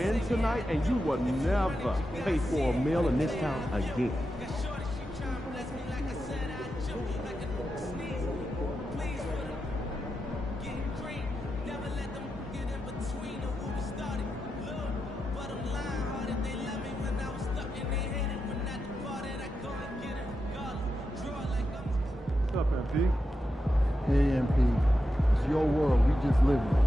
win tonight, and you will never pay for a meal in this town again. What's up, MP? Hey, MP. It's your world. We just live in it.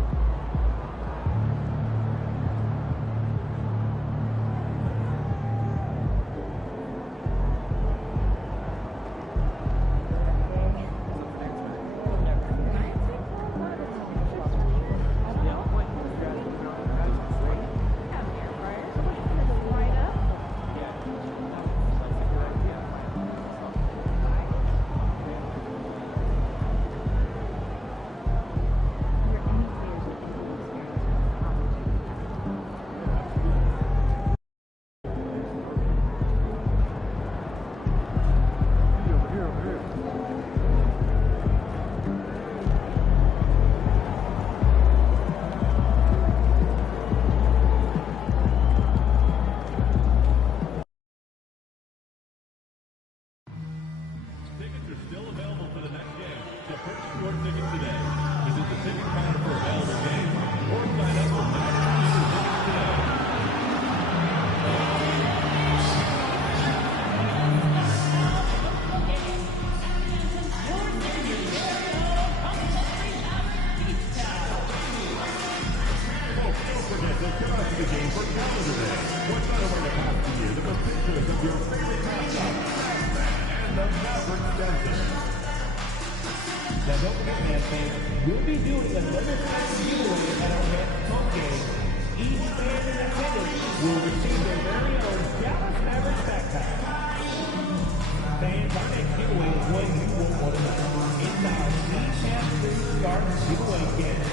Tickets are still available for the next game, so purchase your ticket today. Visit the ticket counter for available games or sign up for Mavs today. Don't forget to come out to the game for calendar day. What's not over the past few years, the pictures of your favorite mascot, the Maverick Center. Now don't forget, Mavs fans, we'll be doing another prize giveaway at our next home game. Each fan in attendance will receive their very own Dallas Mavericks backpack. Fans, our next giveaway is one you won't want to miss. It's our Each Half Crew Start Giveaway gift.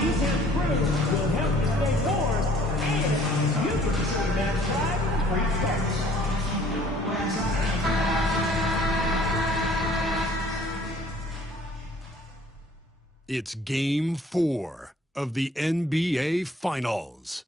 Each Half Crew will help you stay warm, and you can join Mavs Live with a free start. It's Game 4 of the NBA Finals.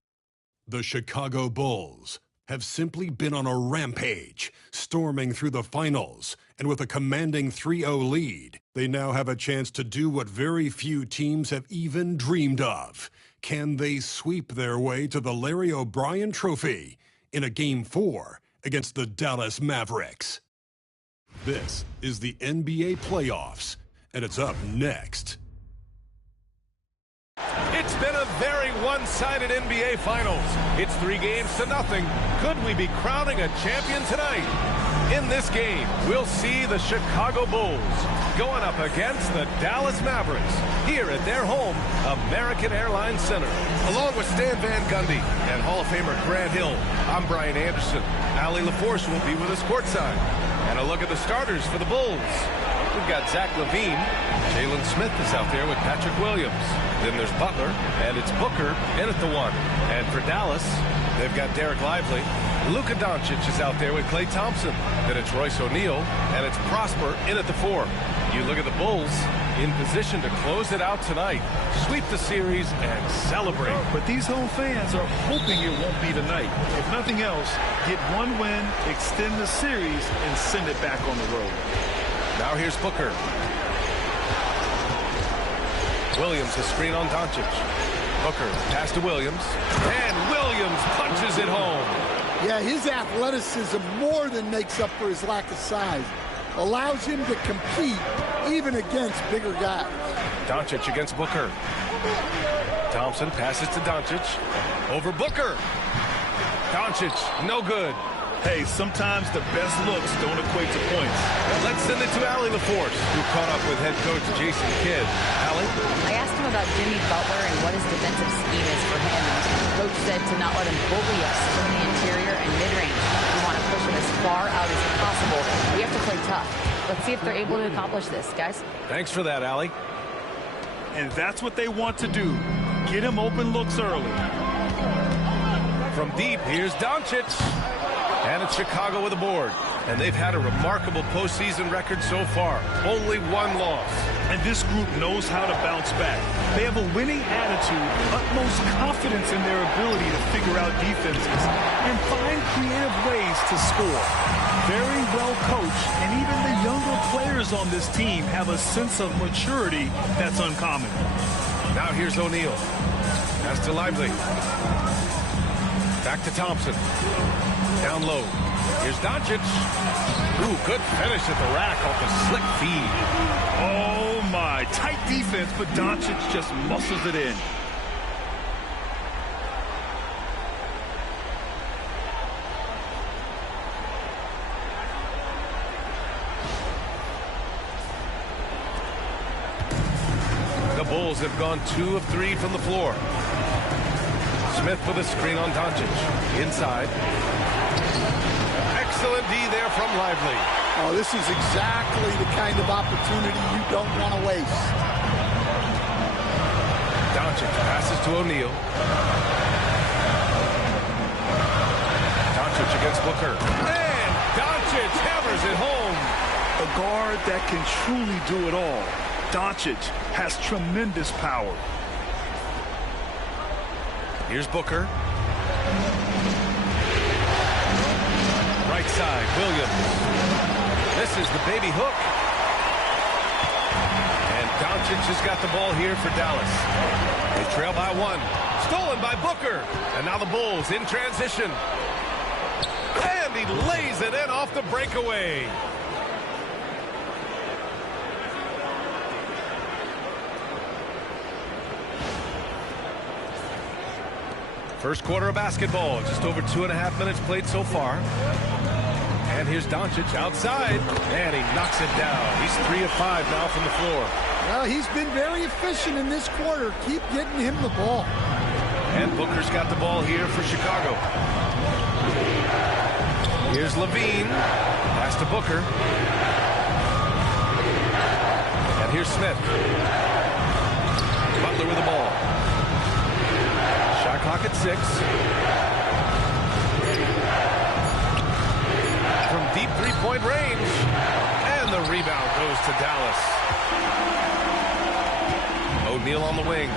The Chicago Bulls have simply been on a rampage, storming through the finals, and with a commanding 3-0 lead, they now have a chance to do what very few teams have even dreamed of. Can they sweep their way to the Larry O'Brien Trophy in a Game 4 against the Dallas Mavericks? This is the NBA playoffs, and it's up next. It's been a very one-sided NBA Finals. It's 3-0. Could we be crowning a champion tonight? In this game, we'll see the Chicago Bulls going up against the Dallas Mavericks here at their home, American Airlines Center. Along with Stan Van Gundy and Hall of Famer Grant Hill, I'm Brian Anderson. Allie LaForce will be with us courtside. And a look at the starters for the Bulls. We've got Zach LaVine. Jalen Smith is out there with Patrick Williams. Then there's Butler, and it's Booker in at the 1. And for Dallas, they've got Derek Lively. Luka Doncic is out there with Klay Thompson. Then it's Royce O'Neal, and it's Prosper in at the 4. You look at the Bulls in position to close it out tonight, sweep the series, and celebrate. But these home fans are hoping it won't be tonight. If nothing else, get one win, extend the series, and send it back on the road. Now here's Booker. Williams a screen on Doncic. Booker pass to Williams. And Williams punches it home. Yeah, his athleticism more than makes up for his lack of size. Allows him to compete even against bigger guys. Doncic against Booker. Thompson passes to Doncic. Over Booker. Doncic, no good. Hey, sometimes the best looks don't equate to points. Well, let's send it to Allie LaForce, who caught up with head coach Jason Kidd. Allie? I asked him about Jimmy Butler and what his defensive scheme is for him. And the coach said to not let him bully us from the interior and mid-range. We want to push him as far out as possible. We have to play tough. Let's see if they're able to accomplish this, guys. Thanks for that, Allie. And that's what they want to do. Get him open looks early. From deep, here's Doncic. And it's Chicago with a board. And they've had a remarkable postseason record so far. Only one loss. And this group knows how to bounce back. They have a winning attitude, utmost confidence in their ability to figure out defenses, and find creative ways to score. Very well coached, and even the younger players on this team have a sense of maturity that's uncommon. Now here's O'Neal. Pass to Lively. Back to Thompson. Down low. Here's Doncic. Ooh, good finish at the rack off the slick feed. Oh, my. Tight defense, but Doncic just muscles it in. The Bulls have gone 2 of 3 from the floor. Smith with a screen on Doncic. Inside. Excellent D there from Lively. Oh, this is exactly the kind of opportunity you don't want to waste. Doncic passes to O'Neal. Doncic against Booker. And Doncic hammers it home. A guard that can truly do it all. Doncic has tremendous power. Here's Booker. Right side, Williams. This is the baby hook. And Doncic has got the ball here for Dallas. They trail by 1. Stolen by Booker. And now the Bulls in transition. And he lays it in off the breakaway. First quarter of basketball, just over 2.5 minutes played so far. And here's Doncic outside, and he knocks it down. He's 3 of 5 now from the floor. Well, he's been very efficient in this quarter. Keep getting him the ball. And Booker's got the ball here for Chicago. Here's Levine. Pass to Booker. And here's Smith. Butler with the ball. Shot clock at 6. From deep three-point range. And the rebound goes to Dallas. O'Neal on the wing.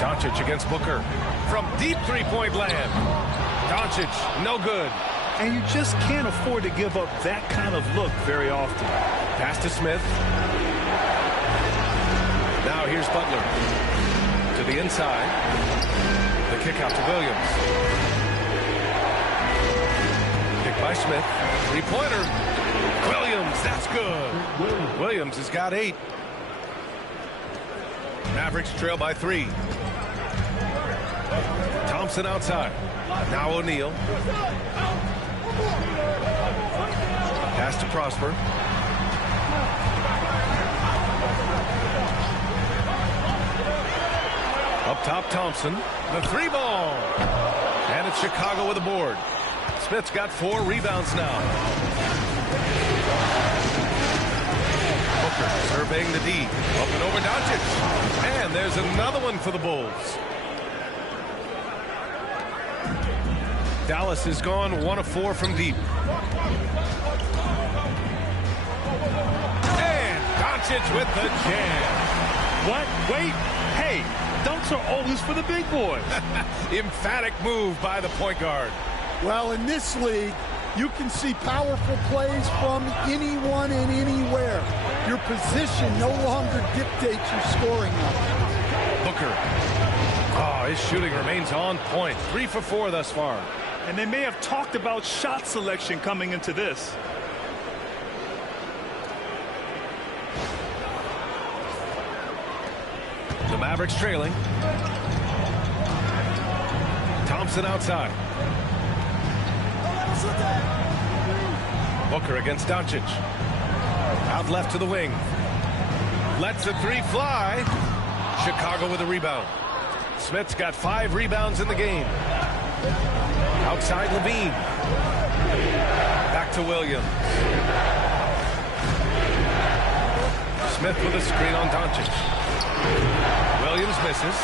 Doncic against Booker. From deep three-point land. Doncic, no good. And you just can't afford to give up that kind of look very often. Pass to Smith. Now here's Butler. To the inside. The kick out to Williams. Pick by Smith. Three-pointer. Williams, that's good. Williams has got 8. Mavericks trail by 3. Thompson outside. Now O'Neal. Pass to Prosper. Up top, Thompson. The 3 ball. And it's Chicago with the board. Smith's got 4 rebounds now. Booker surveying the D. Up and over Doncic. And there's another one for the Bulls. Dallas has gone 1 of 4 from deep. And Doncic with the jam. What? Wait. Hey, dunks are always for the big boys. Emphatic move by the point guard. Well, in this league, you can see powerful plays from anyone and anywhere. Your position no longer dictates your scoring level. Booker. Oh, his shooting remains on point. 3 for 4 thus far. And they may have talked about shot selection coming into this. The Mavericks trailing. Thompson outside. Booker against Doncic. Out left to the wing. Lets the 3 fly. Chicago with a rebound. Smith's got 5 rebounds in the game. Outside Levine. Back to Williams. Smith with a screen on Doncic. Williams misses.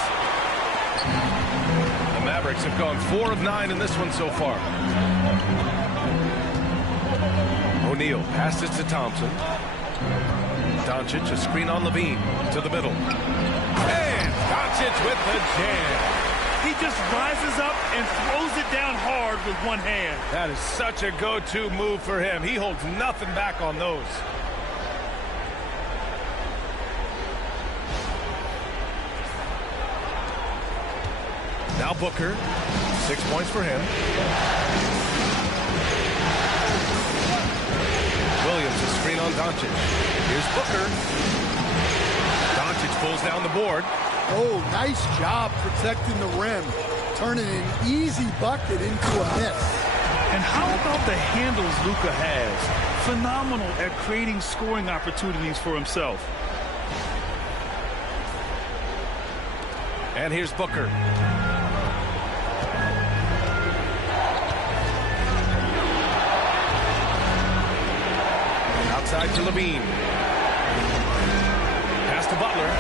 The Mavericks have gone 4 of 9 in this one so far. O'Neal passes to Thompson. Doncic, a screen on Levine to the middle. And Doncic with the jam. He just rises up and throws it down hard with one hand. That is such a go-to move for him. He holds nothing back on those. Now Booker, 6 points for him. Williams, a screen on Doncic. Here's Booker. Doncic pulls down the board. Oh, nice job protecting the rim. Turning an easy bucket into a miss. And how about the handles Luka has? Phenomenal at creating scoring opportunities for himself. And here's Booker. Outside to Levine. Pass to Butler.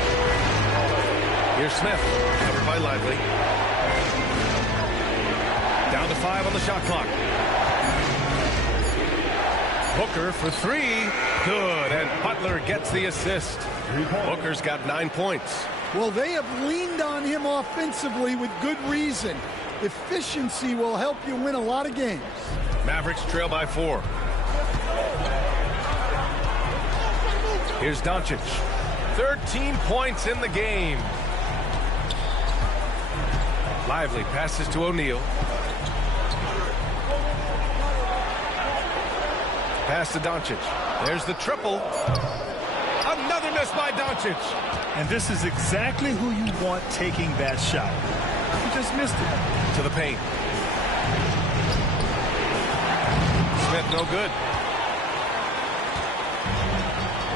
Here's Smith, covered by Lively. Down to 5 on the shot clock. Booker for 3. Good, and Butler gets the assist. Booker's got 9 points. Well, they have leaned on him offensively with good reason. Efficiency will help you win a lot of games. Mavericks trail by 4. Here's Doncic. 13 points in the game. Lively passes to O'Neal. Pass to Doncic. There's the triple. Another miss by Doncic. And this is exactly who you want taking that shot. He just missed it. To the paint. Smith no good.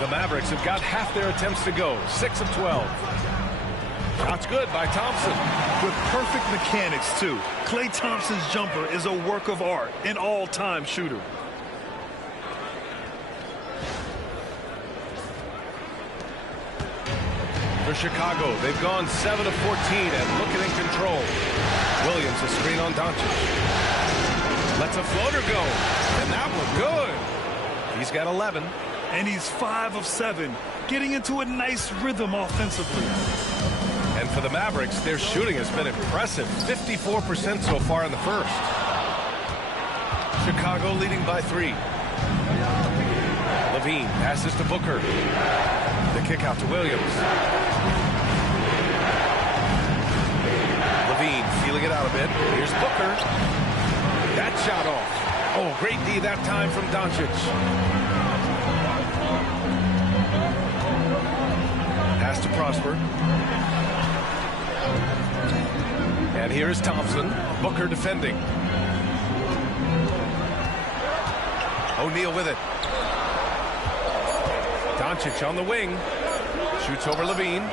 The Mavericks have got half their attempts to go. 6 of 12. Shots good by Thompson. With perfect mechanics, too. Klay Thompson's jumper is a work of art, an all-time shooter. For Chicago, they've gone 7 of 14 and looking in control. Williams, a screen on Doncic. Lets a floater go. And that one good. He's got 11. And he's 5 of 7, getting into a nice rhythm offensively. And for the Mavericks, their shooting has been impressive. 54% so far in the first. Chicago leading by 3. Levine passes to Booker. The kick out to Williams. Levine feeling it out a bit. Here's Booker. That shot off. Oh, great D that time from Doncic. Pass to Prosper. And here is Thompson. Booker defending. O'Neal with it. Doncic on the wing. Shoots over Levine.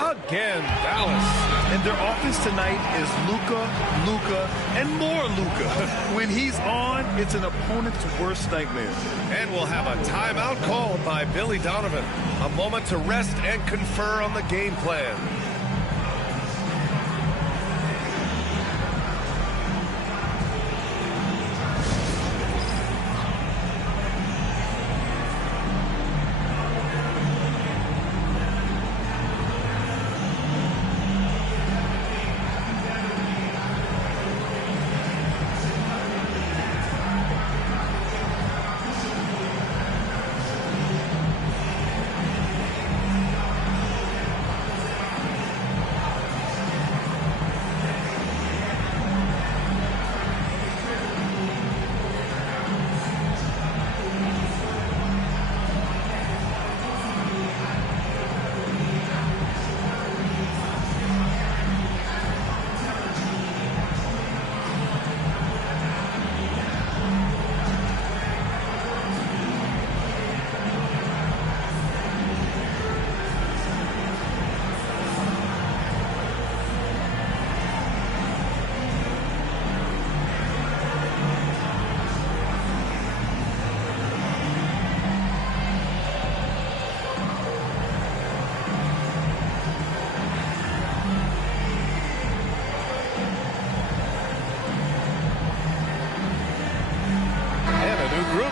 Again, Dallas. And their offense tonight is Luka, and more Luka. When he's on, it's an opponent's worst nightmare. And we'll have a timeout called by Billy Donovan. A moment to rest and confer on the game plan.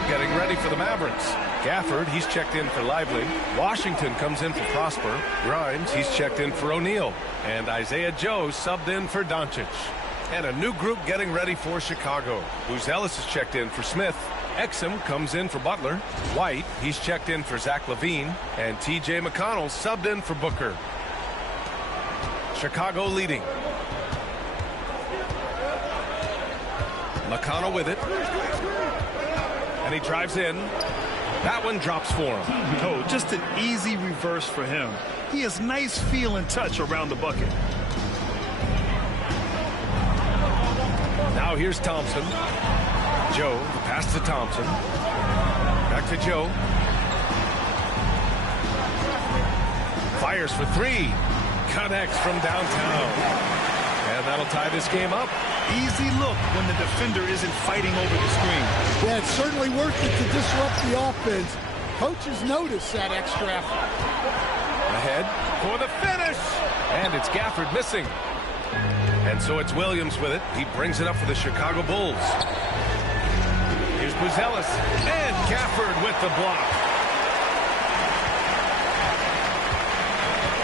getting ready for the Mavericks. Gafford, he's checked in for Lively. Washington comes in for Prosper. Grimes, he's checked in for O'Neal. And Isaiah Joe subbed in for Doncic. And a new group getting ready for Chicago. Booz Ellis is checked in for Smith. Exum comes in for Butler. White, he's checked in for Zach LaVine. And T.J. McConnell subbed in for Booker. Chicago leading. McConnell with it. And he drives in. That one drops for him. Oh, just an easy reverse for him. He has nice feel and touch around the bucket. Now here's Thompson. Joe, the pass to Thompson. Back to Joe. Fires for three. Connects from downtown. And that'll tie this game up. Easy look when the defender isn't fighting over the screen. Yeah, it's certainly worth it to disrupt the offense. Coaches notice that extra effort. Ahead for the finish. And it's Gafford missing. And so it's Williams with it. He brings it up for the Chicago Bulls. Here's Booz Ellis. And Gafford with the block.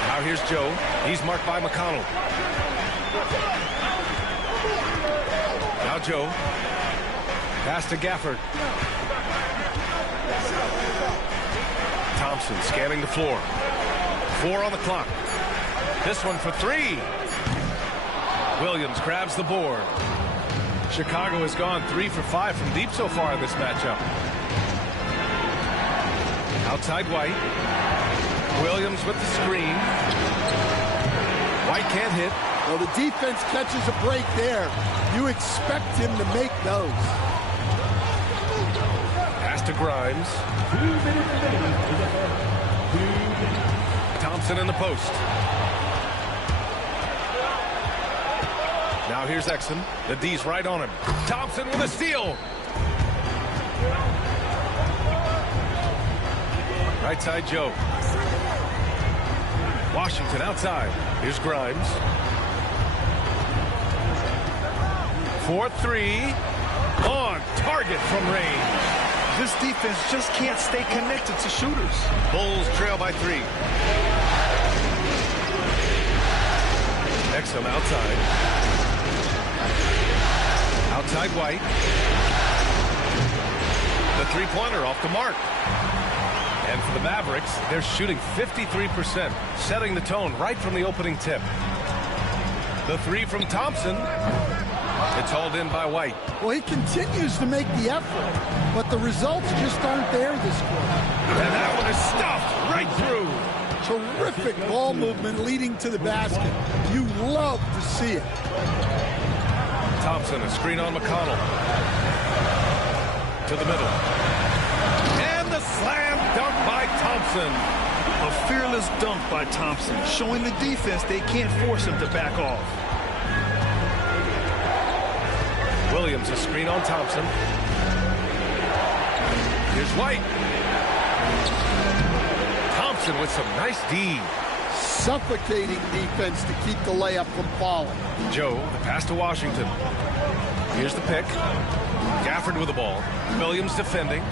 Now here's Joe. He's marked by McConnell. Now Joe. Pass to Gafford. Thompson scanning the floor. 4 on the clock. This one for 3. Williams grabs the board. Chicago has gone 3 for 5 from deep so far in this matchup. Outside White. Williams with the screen. White can't hit. Well, the defense catches a break there. You expect him to make those. Pass to Grimes. 2 minutes remaining in the first. 2 minutes. Thompson in the post. Now here's Exum. The D's right on him. Thompson with a steal. Right side Joe. Washington outside. Here's Grimes. 4-3. On target from range. This defense just can't stay connected to shooters. Bulls trail by 3. Exum outside. Outside White. The three-pointer off the mark. And for the Mavericks, they're shooting 53%, setting the tone right from the opening tip. The 3 from Thompson. It's hauled in by White. Well, he continues to make the effort, but the results just aren't there this quarter. And that one is stuffed right through. Terrific ball movement leading to the basket. You love to see it. Thompson, a screen on McConnell. To the middle. And the slam dunk by Thompson. A fearless dunk by Thompson, showing the defense they can't force him to back off. Williams, a screen on Thompson. Here's White. Thompson with some nice D. Suffocating defense to keep the layup from falling. Joe, the pass to Washington. Here's the pick. Gafford with the ball. Williams defending.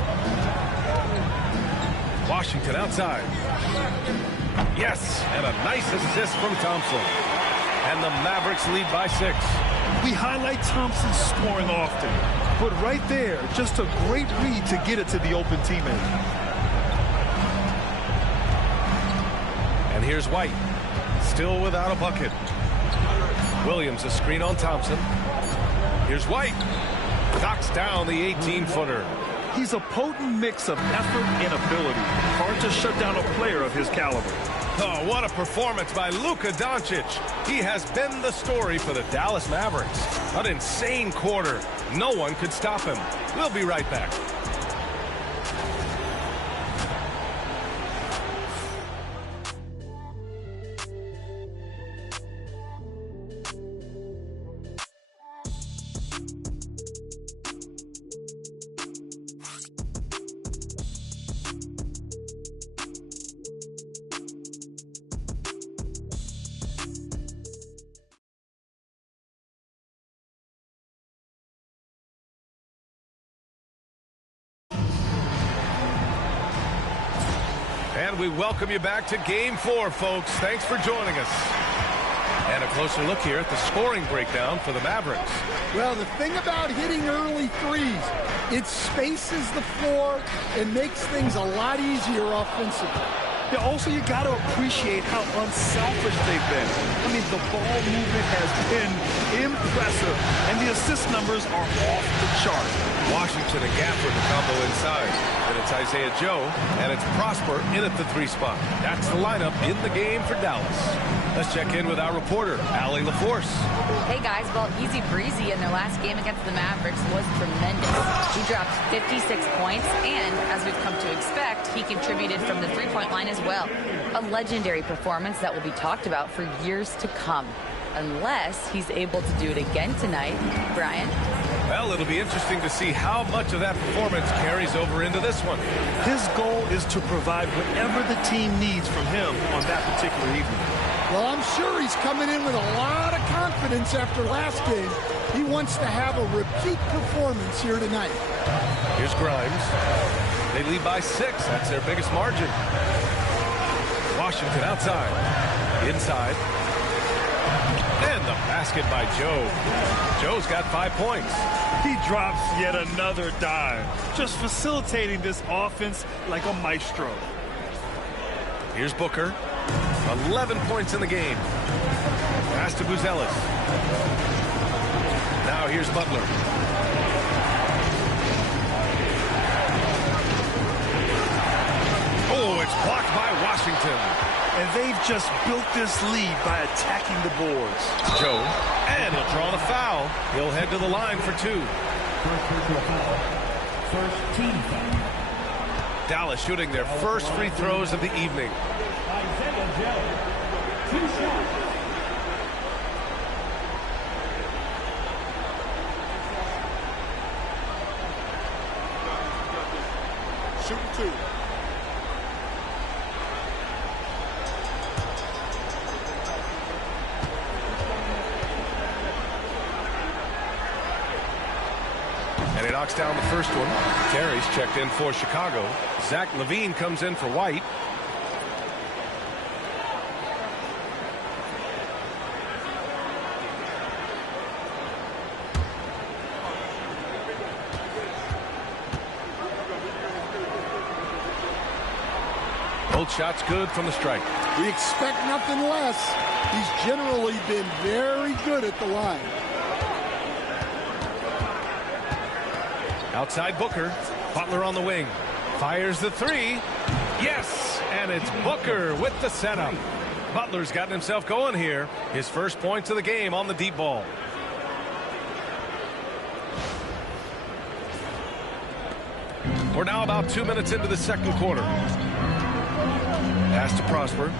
Washington outside. Yes, and a nice assist from Thompson. And the Mavericks lead by 6. We highlight Thompson's scoring often, but right there, just a great read to get it to the open teammate. And here's White, still without a bucket. Williams, a screen on Thompson. Here's White, knocks down the 18-footer. He's a potent mix of effort and ability. Hard to shut down a player of his caliber. Oh, what a performance by Luka Doncic. He has been the story for the Dallas Mavericks. An insane quarter. No one could stop him. We'll be right back. And we welcome you back to Game 4, folks. Thanks for joining us. And a closer look here at the scoring breakdown for the Mavericks. Well, the thing about hitting early threes, it spaces the floor and makes things a lot easier offensively. Yeah, also, you got to appreciate how unselfish they've been. I mean, the ball movement has been impressive, and the assist numbers are off the chart. Washington and Gafford the combo inside. Then it's Isaiah Joe, and it's Prosper in at the 3 spot. That's the lineup in the game for Dallas. Let's check in with our reporter, Allie LaForce. Hey guys, well, easy breezy in their last game against the Mavericks was tremendous. He dropped 56 points, and as we've come to expect, he contributed from the three-point line as well. A legendary performance that will be talked about for years to come. Unless he's able to do it again tonight. Brian? Well, it'll be interesting to see how much of that performance carries over into this one. His goal is to provide whatever the team needs from him on that particular evening. Well, I'm sure he's coming in with a lot of confidence after last game. He wants to have a repeat performance here tonight. Here's Grimes. They lead by 6. That's their biggest margin. Washington outside. Inside. And the basket by Joe. Joe's got 5 points. He drops yet another dime, just facilitating this offense like a maestro. Here's Booker. 11 points in the game. Pass to Buzelis. Now here's Butler. Oh, it's blocked by Washington. And they've just built this lead by attacking the boards. Joe, and he'll draw the foul. He'll head to the line for 2. First team foul. Dallas shooting their first free throws of the evening. Isaiah Joe. 2 shots. Shooting 2. And he knocks down the first one. Terry's checked in for Chicago. Zach LaVine comes in for White. Both shots good from the stripe. We expect nothing less. He's generally been very good at the line. Outside Booker. Butler on the wing. Fires the 3. Yes! And it's Booker with the setup. Butler's gotten himself going here. His first points of the game on the deep ball. We're now about 2 minutes into the second quarter. Pass to Prosper.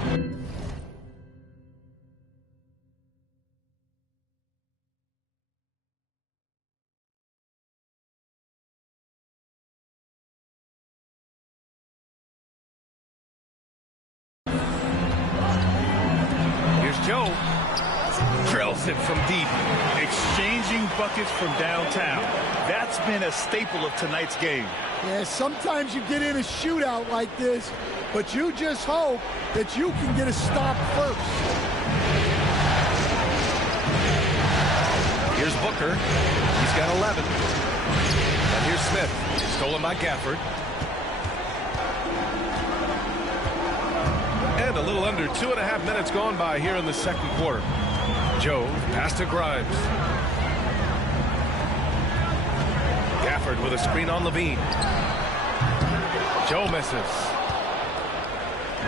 Joe drills it from deep. Exchanging buckets from downtown. That's been a staple of tonight's game. Yeah, sometimes you get in a shootout like this, but you just hope that you can get a stop first. Here's Booker. He's got 11. And here's Smith. Stolen by Gafford. And a little under 2.5 minutes gone by here in the second quarter. Joe, pass to Grimes. Gafford with a screen on LaVine. Joe misses.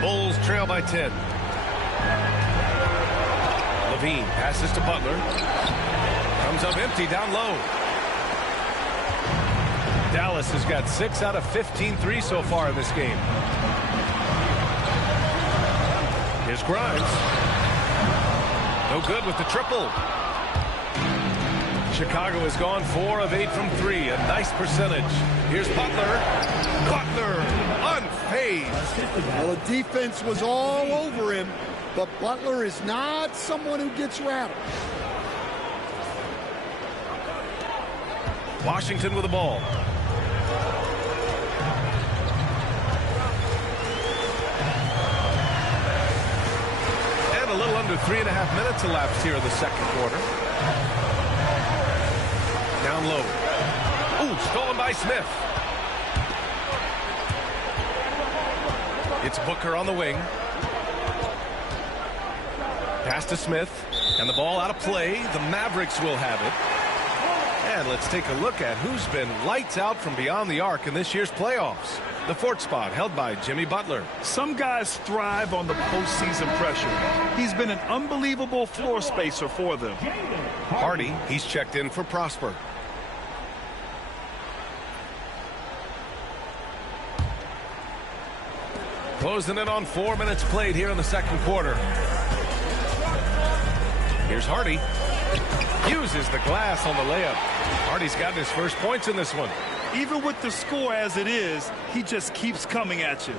Bulls trail by 10. LaVine passes to Butler. Comes up empty down low. Dallas has got 6 out of 15 threes so far in this game. Here's Grimes. No good with the triple. Chicago has gone 4 of 8 from 3. A nice percentage. Here's Butler. Butler unfazed. Well, the defense was all over him, but Butler is not someone who gets rattled. Washington with the ball. under 3.5 minutes elapsed here in the second quarter. Down low. Ooh, stolen by Smith. It's Booker on the wing. Pass to Smith. And the ball out of play. The Mavericks will have it. And let's take a look at who's been lights out from beyond the arc in this year's playoffs. The fourth spot held by Jimmy Butler. Some guys thrive on the postseason pressure. He's been an unbelievable floor spacer for them. Hardy, he's checked in for Prosper. Closing in on 4 minutes played here in the second quarter. Here's Hardy. Uses the glass on the layup. Hardy's gotten his first points in this one. Even with the score as it is, he just keeps coming at you.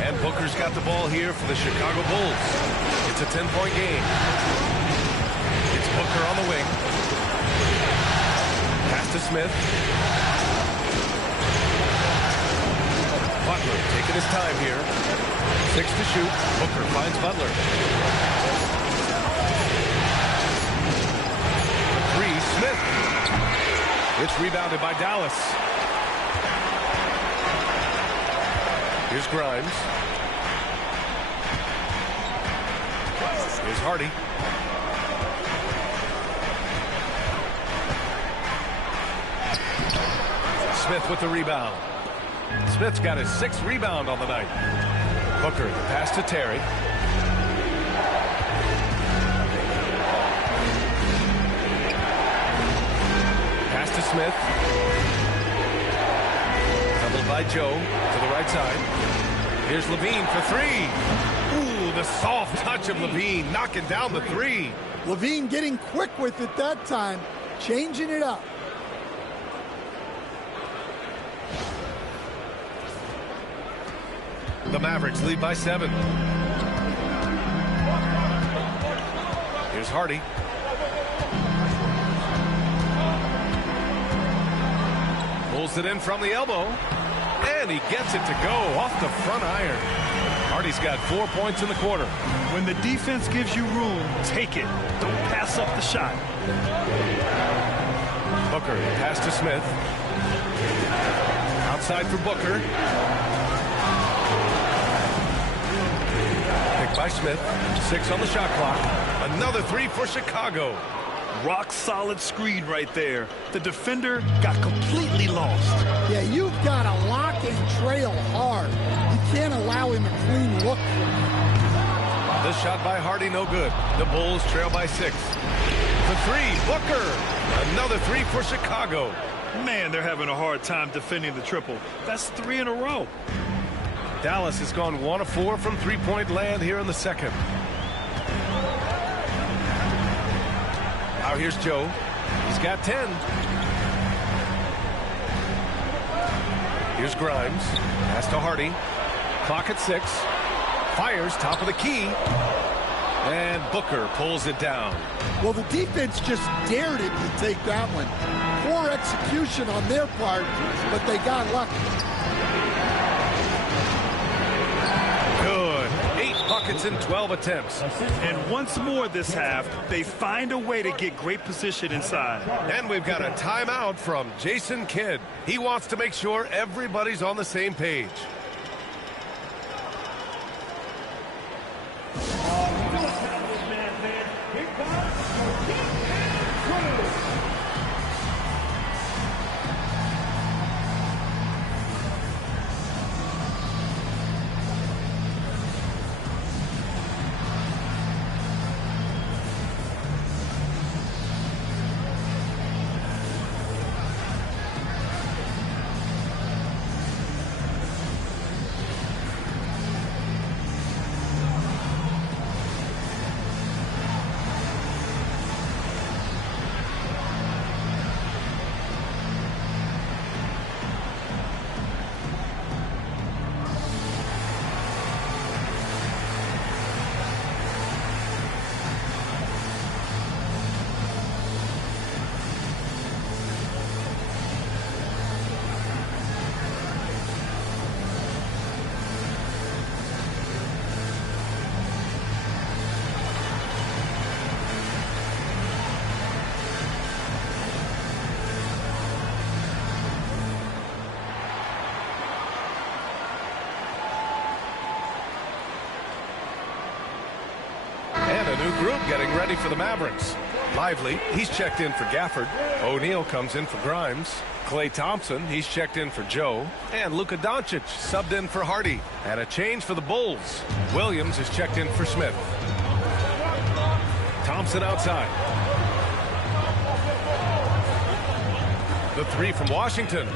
And Booker's got the ball here for the Chicago Bulls. It's a 10-point game. It's Booker on the wing. Pass to Smith. Butler taking his time here. 6 to shoot. Booker finds Butler. 3, Smith. It's rebounded by Dallas. Here's Grimes. Here's Hardy. Smith with the rebound. Smith's got his 6th rebound on the night. Booker, pass to Terry. Pass to Smith. Doubled by Joe to the right side. Here's Levine for 3. Ooh, the soft touch of Levine knocking down the 3. Levine getting quick with it that time, changing it up. The Mavericks lead by 7. Here's Hardy. Pulls it in from the elbow. And he gets it to go off the front iron. Hardy's got 4 points in the quarter. When the defense gives you room, take it. Don't pass up the shot. Booker, pass to Smith. Outside for Booker. Picked by Smith. 6 on the shot clock. Another 3 for Chicago. Rock solid screen right there. The defender got completely lost. Yeah, you've got to lock and trail hard. You can't allow him a clean look from you. This shot by Hardy, no good. The Bulls trail by 6. The 3, Booker. Another 3 for Chicago. Man, they're having a hard time defending the triple. That's 3 in a row. Dallas has gone 1 of 4 from three-point land here in the second. Now here's Joe. He's got 10. Here's Grimes. Pass to Hardy. Clock at 6. Fires top of the key. And Booker pulls it down. Well, the defense just dared him to take that one. Poor execution on their part, but they got lucky. Good. 8 buckets in 12 attempts. And once more this half, they find a way to get great position inside. And we've got a timeout from Jason Kidd. He wants to make sure everybody's on the same page. new group getting ready for the Mavericks. Lively, he's checked in for Gafford. O'Neal comes in for Grimes. Klay Thompson, he's checked in for Joe. And Luka Doncic subbed in for Hardy. And a change for the Bulls. Williams is checked in for Smith. Thompson outside. The three from Washington.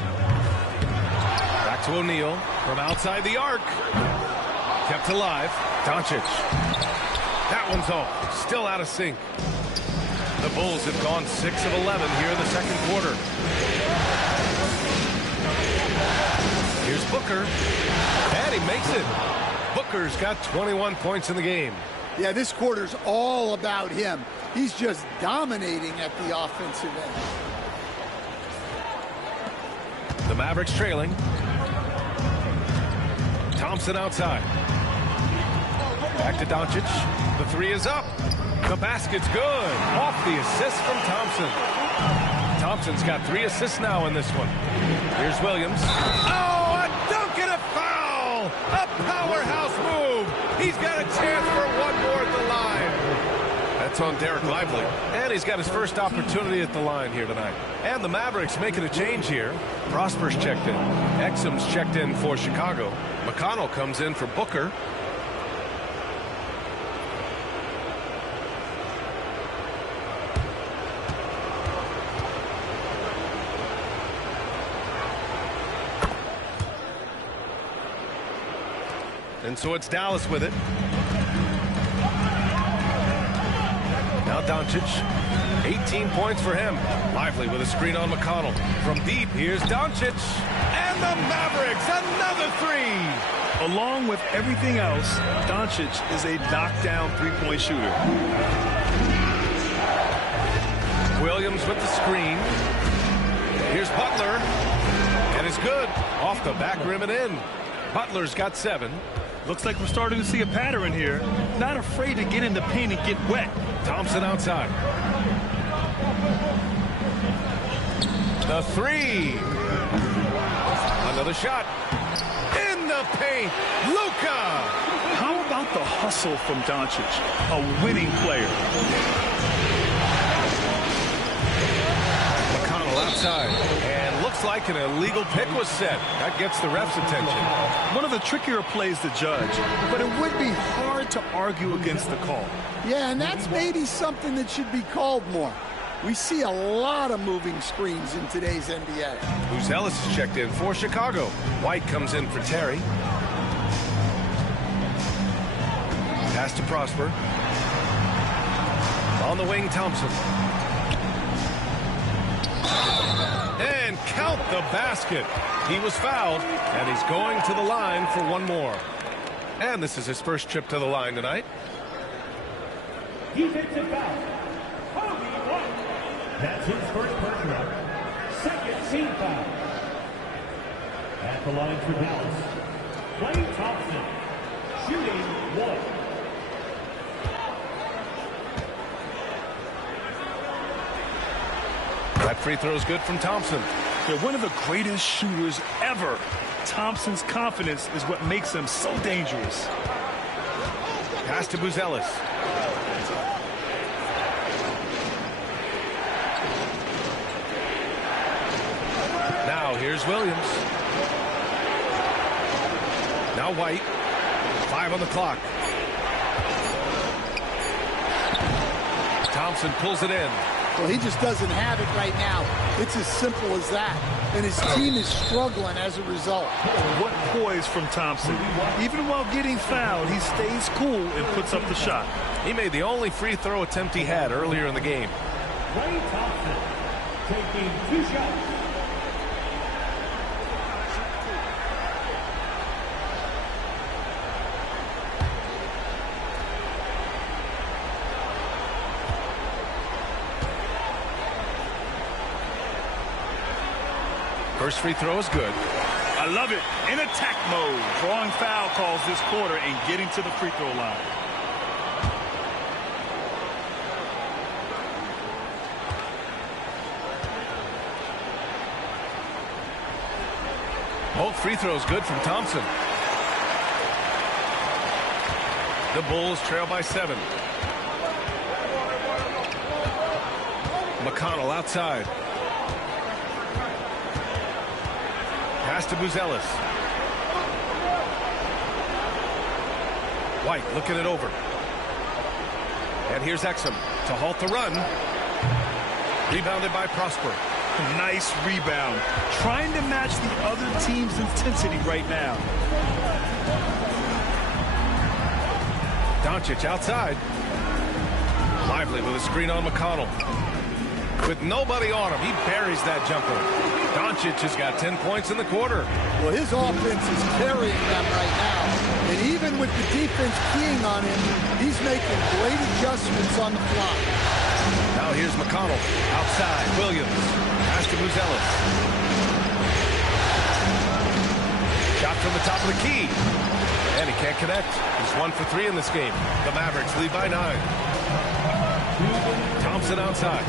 Back to O'Neal from outside the arc. Kept alive. Doncic. That one's off. Still out of sync. The Bulls have gone 6 of 11 here in the second quarter. Here's Booker. And he makes it. Booker's got 21 points in the game. Yeah, this quarter's all about him. He's just dominating at the offensive end. The Mavericks trailing. Thompson outside. Back to Doncic. The three is up. The basket's good. Off the assist from Thompson. Thompson's got 3 assists now in this one. Here's Williams. Oh, a dunk and a foul! A powerhouse move. He's got a chance for one more at the line. That's on Derek Lively. And he's got his first opportunity at the line here tonight. And the Mavericks making a change here. Prosper's checked in. Exum's checked in for Chicago. McConnell comes in for Booker. And so it's Dallas with it. Now Doncic. 18 points for him. Lively with a screen on McConnell. From deep, here's Doncic. And the Mavericks, another 3. Along with everything else, Doncic is a knockdown three-point shooter. Williams with the screen. Here's Butler. And it's good. Off the back rim and in. Butler's got 7. Looks like we're starting to see a pattern here. Not afraid to get in the paint and get wet. Thompson outside. The 3. Another shot. In the paint. Luka. How about the hustle from Doncic? A winning player. McConnell outside. And looks like an illegal pick was set. That gets the ref's attention. One of the trickier plays to judge, but it would be hard to argue against the call. Yeah, and that's maybe something that should be called more. We see a lot of moving screens in today's NBA. Buzelis is checked in for Chicago. White comes in for Terry. Pass to Prosper. On the wing, Thompson. And count the basket. He was fouled, and he's going to the line for one more. And this is his first trip to the line tonight. Defensive foul. That's his first personal. Second team foul. At the line for Dallas, Klay Thompson, shooting 1. That free throw is good from Thompson. They're one of the greatest shooters ever. Thompson's confidence is what makes him so dangerous. Pass to Buzelis. Now here's Williams. Now White. 5 on the clock. Thompson pulls it in. Well, he just doesn't have it right now. It's as simple as that. And his team is struggling as a result. What poise from Thompson. Even while getting fouled, he stays cool and puts up the shot. He made the only free throw attempt he had earlier in the game. Klay Thompson taking 2 shots. First free throw is good. I love it. In attack mode. Drawing foul calls this quarter and getting to the free throw line. Both free throws good from Thompson. The Bulls trail by 7. McConnell outside. Pass to Buzelis. White looking it over. And here's Exum to halt the run. Rebounded by Prosper. Nice rebound. Trying to match the other team's intensity right now. Doncic outside. Lively with a screen on McConnell. With nobody on him, he buries that jumper. Doncic has got 10 points in the quarter. Well, his offense is carrying them right now. And even with the defense keying on him, he's making great adjustments on the fly. Now here's McConnell outside. Williams. Pass to Buzelis. Shot from the top of the key. And he can't connect. He's 1 for 3 in this game. The Mavericks lead by 9. Thompson outside.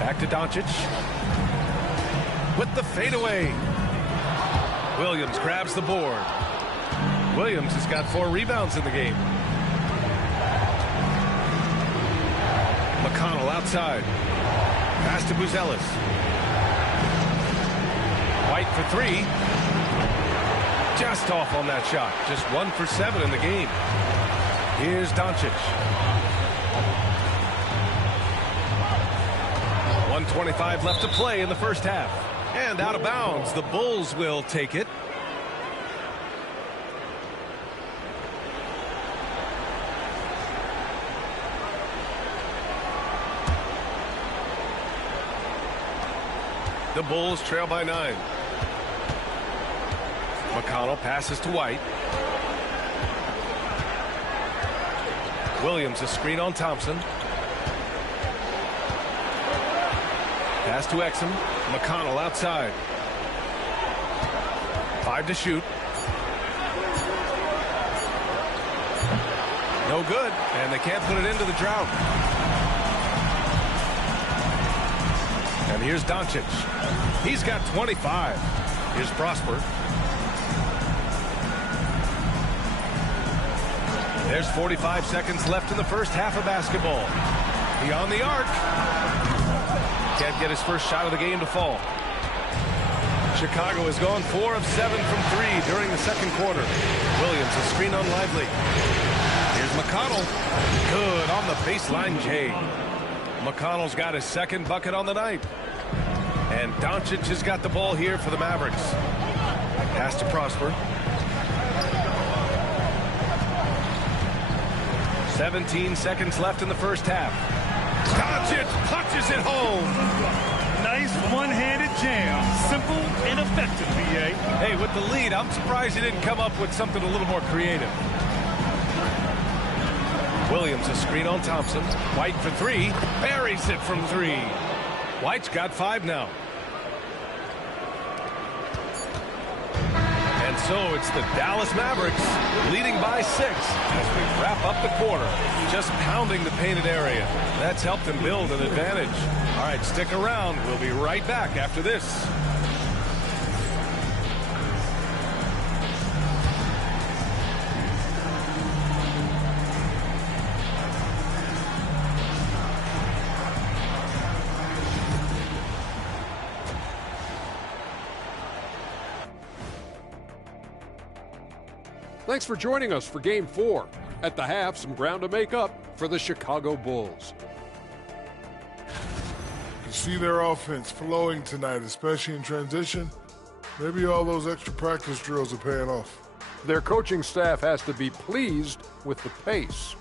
Back to Doncic. With the fadeaway. Williams grabs the board. Williams has got 4 rebounds in the game. McConnell outside. Pass to Buzelis. White for 3. Just off on that shot. Just 1 for 7 in the game. Here's Doncic. 1:25 left to play in the first half. And out of bounds. The Bulls will take it. The Bulls trail by 9. McConnell passes to White. Williams a screen on Thompson. Pass to Exum. McConnell outside. 5 to shoot. No good, and they can't put it into the drought. And here's Doncic. He's got 25. Here's Prosper. There's 45 seconds left in the first half of basketball. Beyond the arc. Can't get his first shot of the game to fall. Chicago has gone 4 of 7 from 3 during the second quarter. Williams a screen on Lively. Here's McConnell. Good on the baseline J. McConnell's got his second bucket on the night. And Doncic has got the ball here for the Mavericks. Pass to Prosper. 17 seconds left in the first half. Doncic punches it home. Nice one-handed jam. Simple and effective, B.A. Hey, with the lead, I'm surprised he didn't come up with something a little more creative. Williams a screen on Thompson. White for 3. Buries it from 3. White's got 5 now. And so it's the Dallas Mavericks leading by 6 as we wrap up the quarter. Just pounding the painted area. That's helped them build an advantage. All right, stick around. We'll be right back after this. Thanks for joining us for Game 4. At the half, some ground to make up for the Chicago Bulls. You see their offense flowing tonight, especially in transition. Maybe all those extra practice drills are paying off. Their coaching staff has to be pleased with the pace.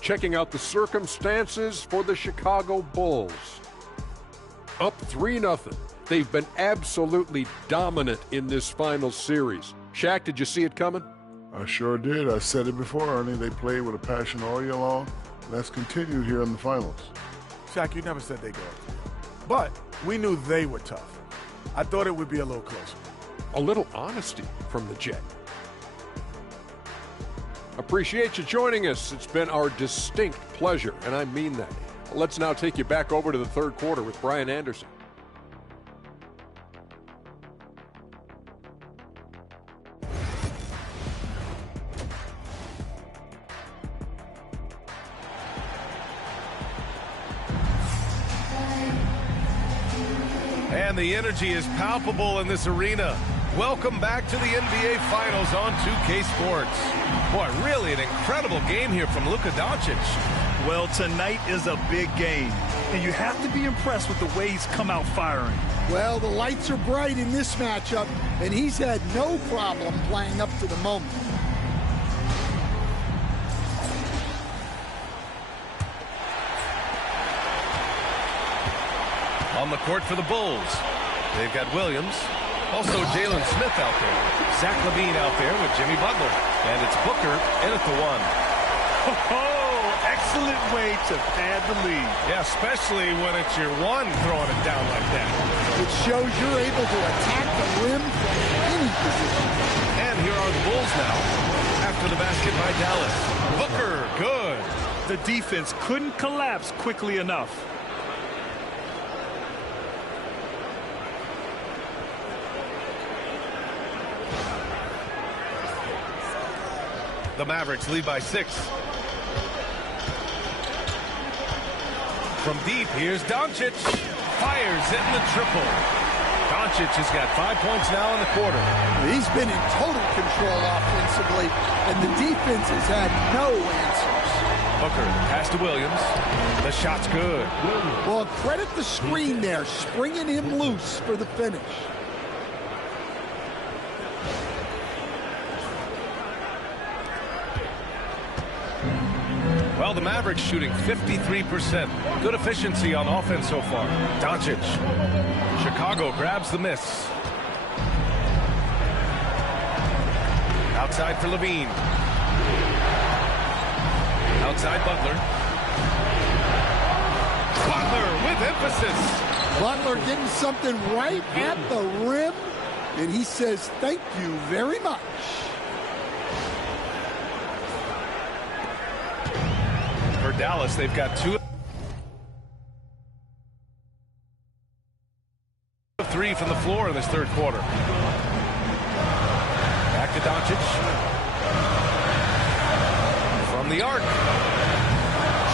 Checking out the circumstances for the Chicago Bulls. Up 3-0. They've been absolutely dominant in this finals series. Shaq, did you see it coming? I sure did. I said it before, Ernie. They played with a passion all year long. That's continued here in the finals. Shaq, you never said they go. But we knew they were tough. I thought it would be a little closer. A little honesty from the Jet. Appreciate you joining us. It's been our distinct pleasure, and I mean that. Let's now take you back over to the third quarter with Brian Anderson. And the energy is palpable in this arena. Welcome back to the NBA Finals on 2K Sports. Boy, really an incredible game here from Luka Doncic. Well, tonight is a big game, and you have to be impressed with the way he's come out firing. Well, the lights are bright in this matchup, and he's had no problem playing up to the moment. On the court for the Bulls, they've got Williams, also Jalen Smith out there, Zach LaVine out there with Jimmy Butler, and it's Booker in at the one. Oh, excellent way to pad the lead. Yeah, especially when it's your one throwing it down like that. It shows you're able to attack the rim from any position. And here are the Bulls now, after the basket by Dallas. Booker, good. The defense couldn't collapse quickly enough. The Mavericks lead by 6. From deep, here's Doncic. Fires it in the triple. Doncic has got 5 points now in the quarter. He's been in total control offensively, and the defense has had no answers. Booker, pass to Williams. The shot's good. Well, credit the screen there, springing him loose for the finish. Well, the Mavericks shooting 53%. Good efficiency on offense so far. Doncic. Chicago grabs the miss. Outside for LaVine. Outside Butler. Butler with emphasis. Butler getting something right at the rim, and he says thank you very much. For Dallas, they've got 2 of 3 from the floor in this third quarter. Back to Doncic. From the arc.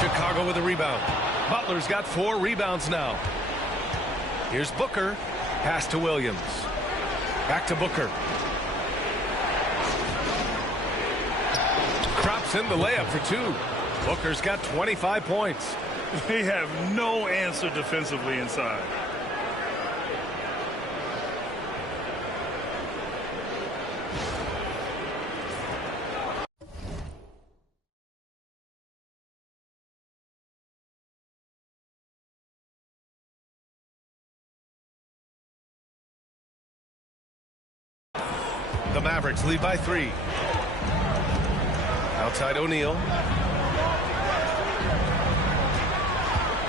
Chicago with a rebound. Butler's got 4 rebounds now. Here's Booker. Pass to Williams. Back to Booker. Drops in the layup for 2. Booker's got 25 points. They have no answer defensively inside. The Mavericks lead by 3. Outside O'Neal.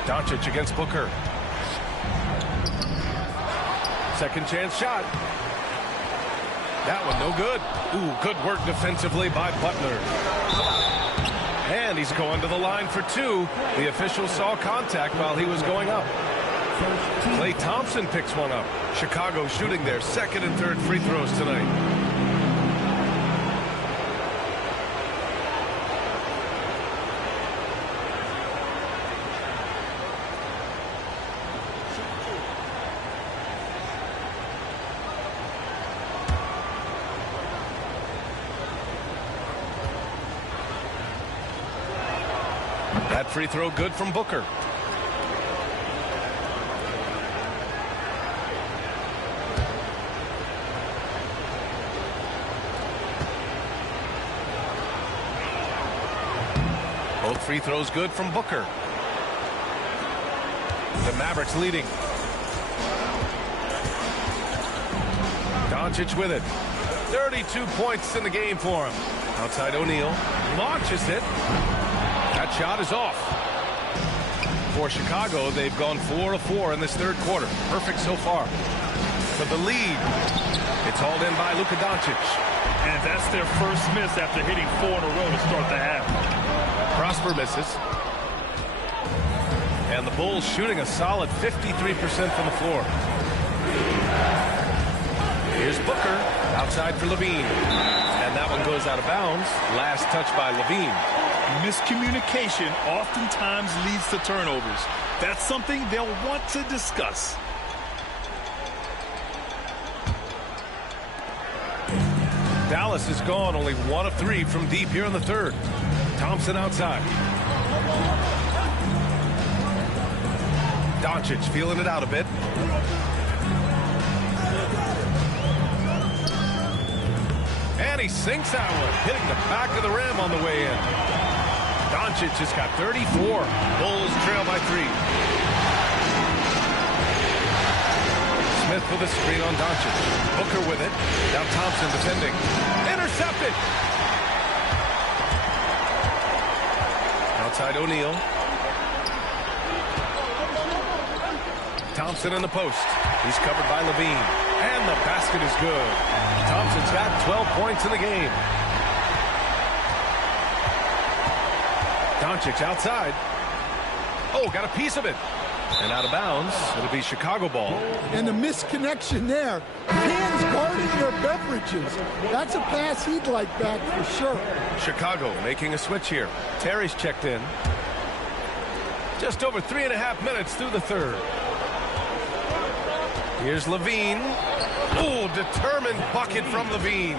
Doncic against Booker. Second chance shot. That one no good. Ooh, good work defensively by Butler. And he's going to the line for 2. The official saw contact while he was going up. Klay Thompson picks one up. Chicago shooting their second and third free throws tonight. That free throw good from Booker. Both free throws good from Booker. The Mavericks leading. Doncic with it. 32 points in the game for him. Outside O'Neal. Launches it. That shot is off. For Chicago, they've gone 4 of 4 in this third quarter. Perfect so far. For the lead, it's hauled in by Luka Doncic. And that's their first miss after hitting 4 in a row to start the half. Prosper misses. And the Bulls shooting a solid 53% from the floor. Here's Booker, outside for LaVine. And that one goes out of bounds. Last touch by LaVine. Miscommunication oftentimes leads to turnovers. That's something they'll want to discuss. Dallas is gone, only 1 of 3 from deep here in the third. Thompson outside. Doncic feeling it out a bit. And he sinks that one, hitting the back of the rim on the way in. Doncic has got 34. Bulls trail by 3. Smith with a screen on Doncic. Booker with it. Now Thompson defending. Intercepted. Outside O'Neal. Thompson in the post. He's covered by Levine. And the basket is good. Thompson's got 12 points in the game. Doncic outside. Oh, got a piece of it. And out of bounds. It'll be Chicago ball. And the misconnection there. Hands guarding their beverages. That's a pass he'd like back for sure. Chicago making a switch here. Terry's checked in. Just over 3.5 minutes through the third. Here's Levine. Oh, determined bucket from Levine.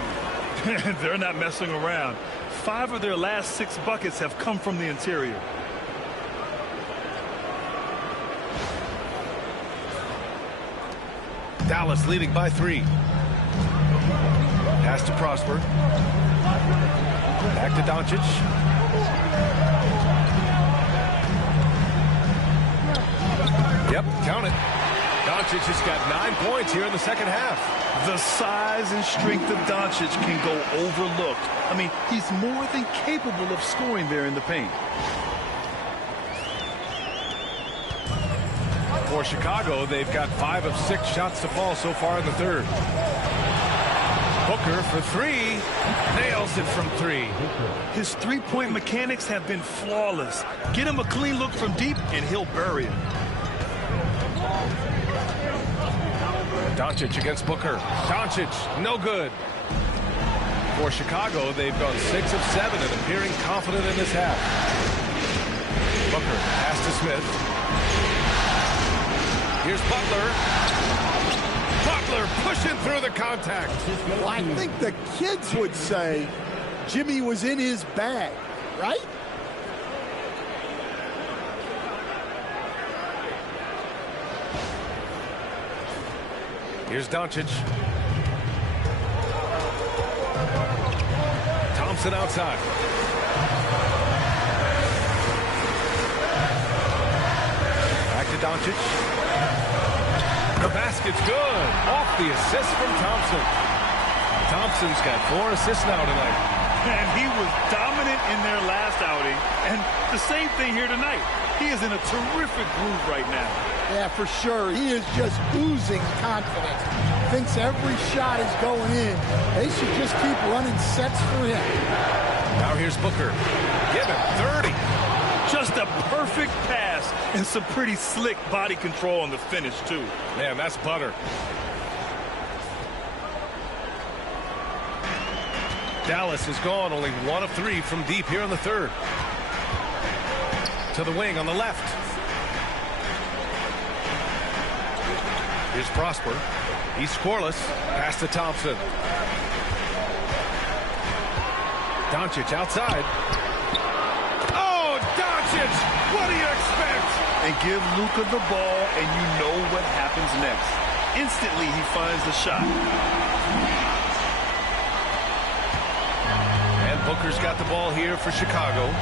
They're not messing around. 5 of their last 6 buckets have come from the interior. Dallas leading by 3. Pass to Prosper. Back to Doncic. Yep, count it. Doncic has got 9 points here in the second half. The size and strength of Doncic can go overlooked. I mean, he's more than capable of scoring there in the paint. For Chicago, they've got 5 of 6 shots to fall so far in the third. Booker for 3. Nails it from 3. His three-point mechanics have been flawless. Get him a clean look from deep, and he'll bury it. Doncic against Booker. Doncic, no good. For Chicago, they've gone 6 of 7 and appearing confident in this half. Booker, pass to Smith. Here's Butler. Butler pushing through the contact. Well, I think the kids would say Jimmy was in his bag, right? Here's Doncic. Thompson outside. Back to Doncic. The basket's good. Off the assist from Thompson. Thompson's got 4 assists now tonight. And he was dominant in their last outing. And the same thing here tonight. He is in a terrific groove right now. Yeah, for sure. He is just oozing confidence. Thinks every shot is going in. They should just keep running sets for him. Now here's Booker. Give him 30. Just a perfect pass and some pretty slick body control on the finish, too. Man, that's butter. Dallas is gone, only 1 of 3 from deep here in the third. To the wing on the left. Here's Prosper. He's scoreless. Pass to Thompson. Doncic outside. Oh, Doncic! What do you expect? And give Luka the ball, and you know what happens next. Instantly, he finds the shot. And Booker's got the ball here for Chicago.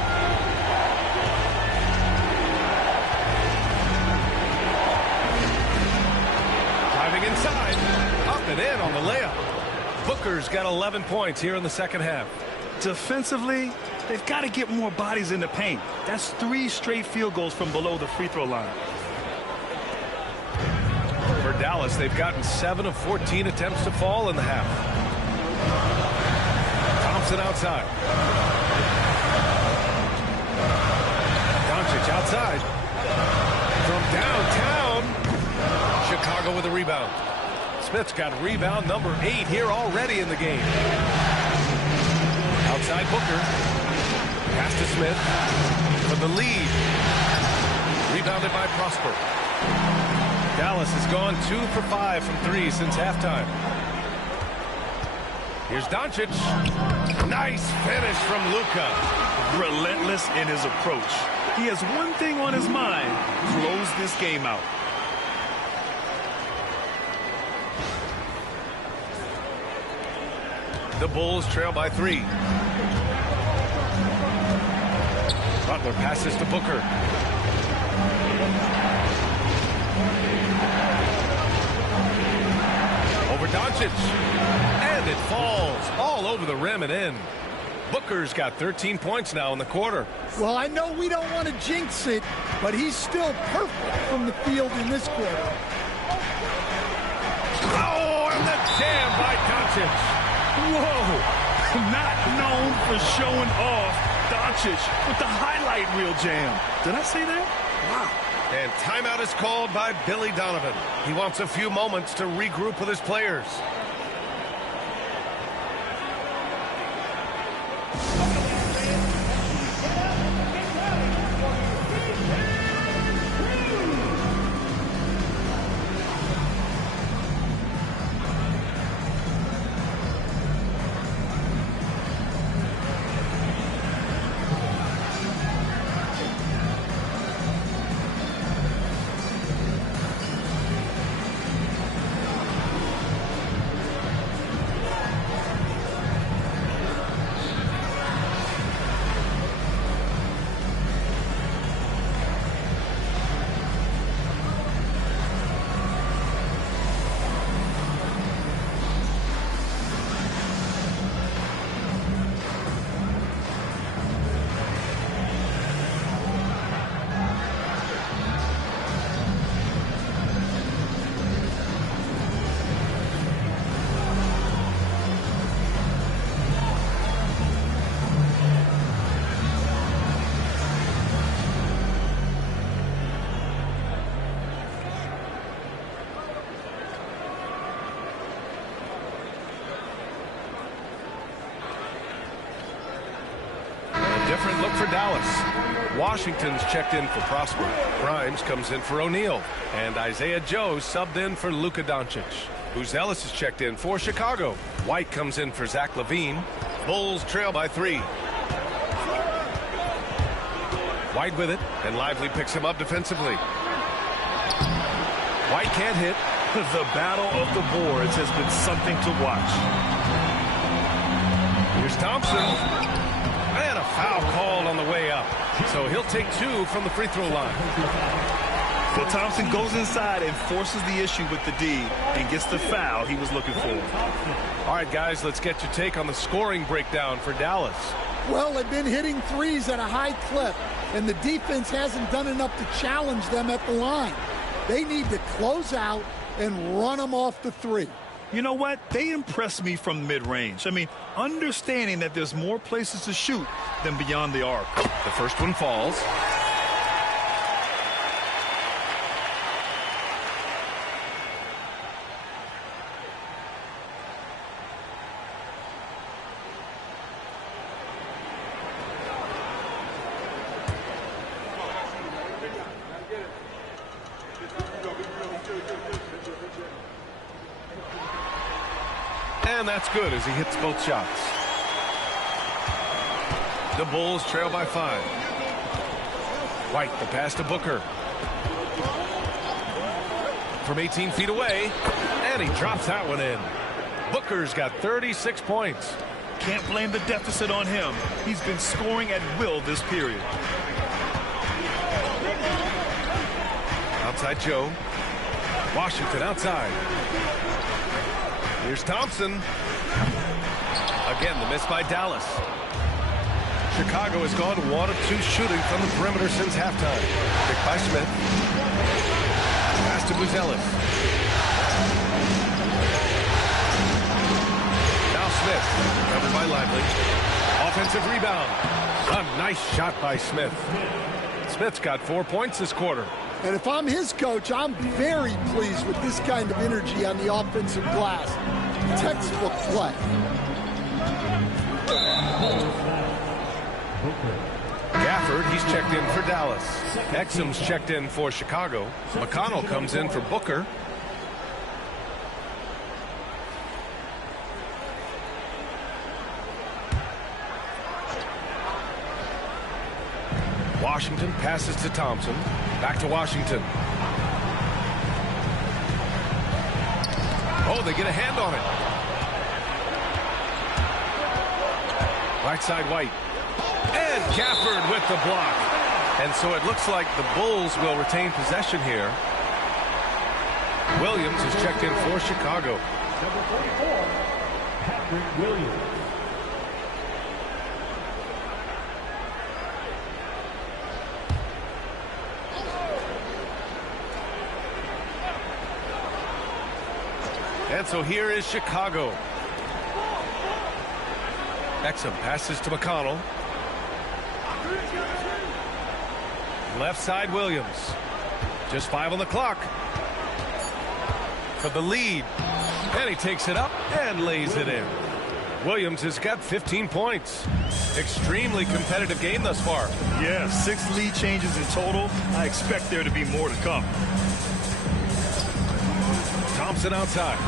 Inside, up and in on the layup. Booker's got 11 points here in the second half. Defensively, they've got to get more bodies in the paint. That's 3 straight field goals from below the free throw line. For Dallas, they've gotten 7 of 14 attempts to fall in the half. Thompson outside. Doncic outside. From downtown. Chicago with a rebound. Smith's got rebound number 8 here already in the game. Outside Booker. Pass to Smith. For the lead. Rebounded by Prosper. Dallas has gone 2 for 5 from 3 since halftime. Here's Doncic. Nice finish from Luka. Relentless in his approach. He has one thing on his mind: close this game out. The Bulls trail by 3. Butler passes to Booker. Over Doncic. And it falls all over the rim and in. Booker's got 13 points now in the quarter. Well, I know we don't want to jinx it, but he's still perfect from the field in this quarter. Oh, and the jam by Doncic. Whoa! Not known for showing off. Doncic with the highlight reel jam. Did I say that? Wow. And timeout is called by Billy Donovan. He wants a few moments to regroup with his players. Different look for Dallas. Washington's checked in for Prosper. Grimes comes in for O'Neal. And Isaiah Joe subbed in for Luka Doncic. Buzelis is checked in for Chicago. White comes in for Zach LaVine. Bulls trail by 3. White with it, and Lively picks him up defensively. White can't hit. The battle of the boards has been something to watch. Here's Thompson. And a foul called on the way up. So he'll take 2 from the free throw line. Well, Thompson goes inside and forces the issue with the D and gets the foul he was looking for. All right, guys, let's get your take on the scoring breakdown for Dallas. Well, they've been hitting threes at a high clip, and the defense hasn't done enough to challenge them at the line. They need to close out and run them off the 3. You know what? They impress me from mid-range. I mean, understanding that there's more places to shoot than beyond the arc. The first one falls. And that's good as he hits both shots. The Bulls trail by 5. White, the pass to Booker. From 18 feet away, and he drops that one in. Booker's got 36 points. Can't blame the deficit on him. He's been scoring at will this period. Outside Joe. Washington outside. Here's Thompson. Again, the miss by Dallas. Chicago has gone 1 of 2 shooting from the perimeter since halftime. Picked by Smith. Pass to Buzelis. Now Smith. Covered by Lively. Offensive rebound. A nice shot by Smith. Smith's got 4 points this quarter. And if I'm his coach, I'm very pleased with this kind of energy on the offensive glass. Textbook play. Gafford, he's checked in for Dallas. Exum's checked in for Chicago. McConnell comes in for Booker. Washington passes to Thompson. Back to Washington. Oh, they get a hand on it. Right side, White. And Gafford with the block. And so it looks like the Bulls will retain possession here. Williams is checked in for Chicago. Number 44, Patrick Williams. And so here is Chicago. Exum passes to McConnell. Left side, Williams. Just 5 on the clock. For the lead. And he takes it up and lays it in. Williams has got 15 points. Extremely competitive game thus far. Yeah, 6 lead changes in total. I expect there to be more to come. Thompson outside.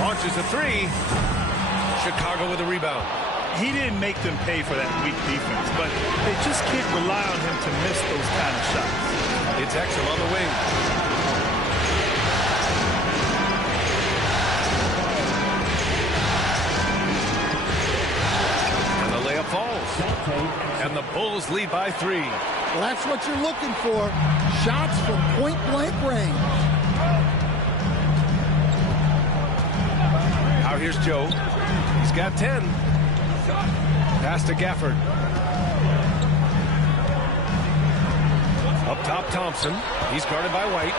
Launches a 3. Chicago with a rebound. He didn't make them pay for that weak defense, but they just can't rely on him to miss those kind of shots. It's Exum on the wing. And the layup falls. And the Bulls lead by 3. Well, that's what you're looking for. Shots from point-blank range. Now here's Joe. He's got 10. Pass to Gafford. Up top, Thompson. He's guarded by White.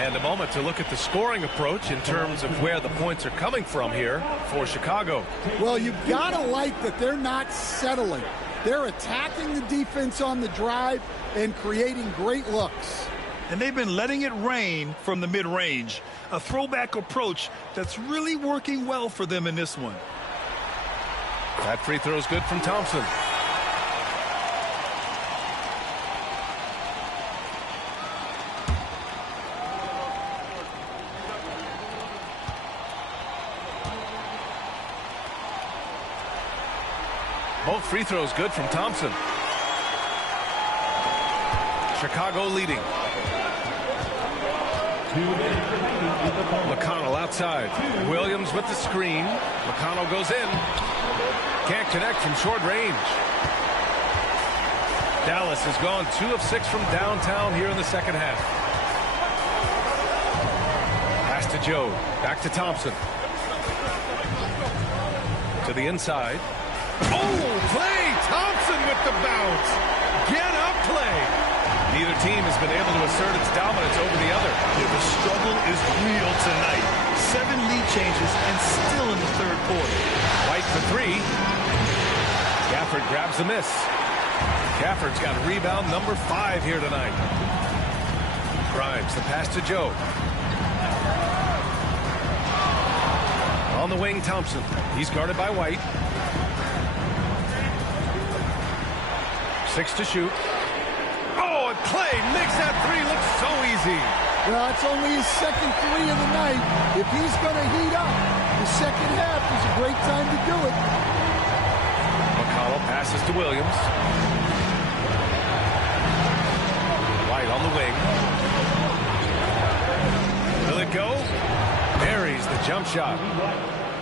And a moment to look at the scoring approach in terms of where the points are coming from here for Chicago. Well, you've got to like that they're not settling. They're attacking the defense on the drive and creating great looks. And they've been letting it rain from the mid-range. A throwback approach that's really working well for them in this one. That free throw is good from Thompson. Both free throws good from Thompson. Chicago leading. McConnell outside. Williams with the screen. McConnell goes in. Can't connect from short range. Dallas has gone 2 of 6 from downtown here in the second half. Pass to Joe. Back to Thompson. To the inside. Oh, play! Thompson with the bounce. Get up play. Neither team has been able to assert its dominance over the other. Yeah, the struggle is real tonight. 7 lead changes and still in the third quarter. White for 3. Gafford grabs the miss. Gafford's got rebound number 5 here tonight. Grimes, the pass to Joe. On the wing, Thompson. He's guarded by White. 6 to shoot. Oh, and Clay makes that 3 look so easy. Well, it's only his second 3 of the night. If he's going to heat up, the second half is a great time to do it. McConnell passes to Williams. White on the wing. Will it go? Buries the jump shot.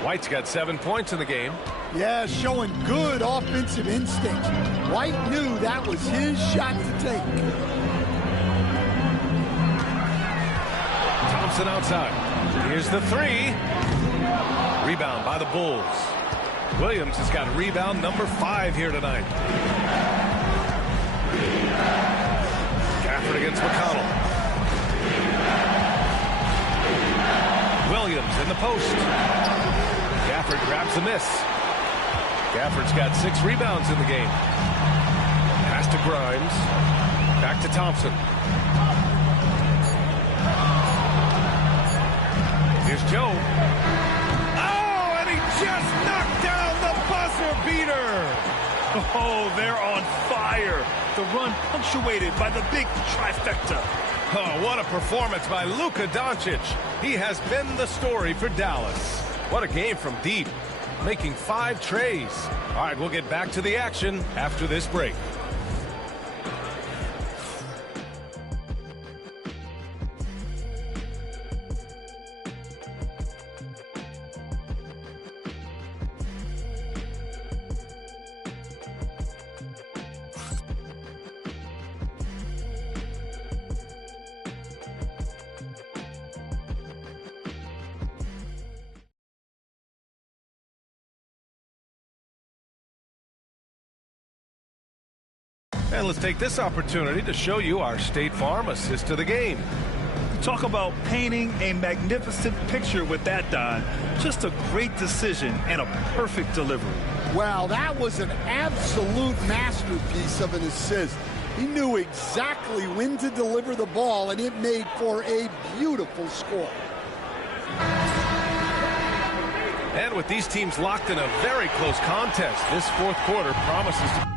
White's got 7 points in the game. Yeah, showing good offensive instinct. White knew that was his shot to take. Thompson outside. Here's the 3. Rebound by the Bulls. Williams has got rebound number 5 here tonight. Gafford against McConnell. Williams in the post. Gafford grabs the miss. Gafford's got 6 rebounds in the game. Pass to Grimes. Back to Thompson. Here's Joe. Oh, and he just knocked down the buzzer beater. Oh, they're on fire. The run punctuated by the big trifecta. Oh, what a performance by Luka Doncic. He has been the story for Dallas. What a game from deep, making 5 trays. All right, we'll get back to the action after this break. And let's take this opportunity to show you our State Farm assist to the game. Talk about painting a magnificent picture with that, Don. Just a great decision and a perfect delivery. Wow, that was an absolute masterpiece of an assist. He knew exactly when to deliver the ball, and it made for a beautiful score. And with these teams locked in a very close contest, this fourth quarter promises to...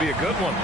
be a good one.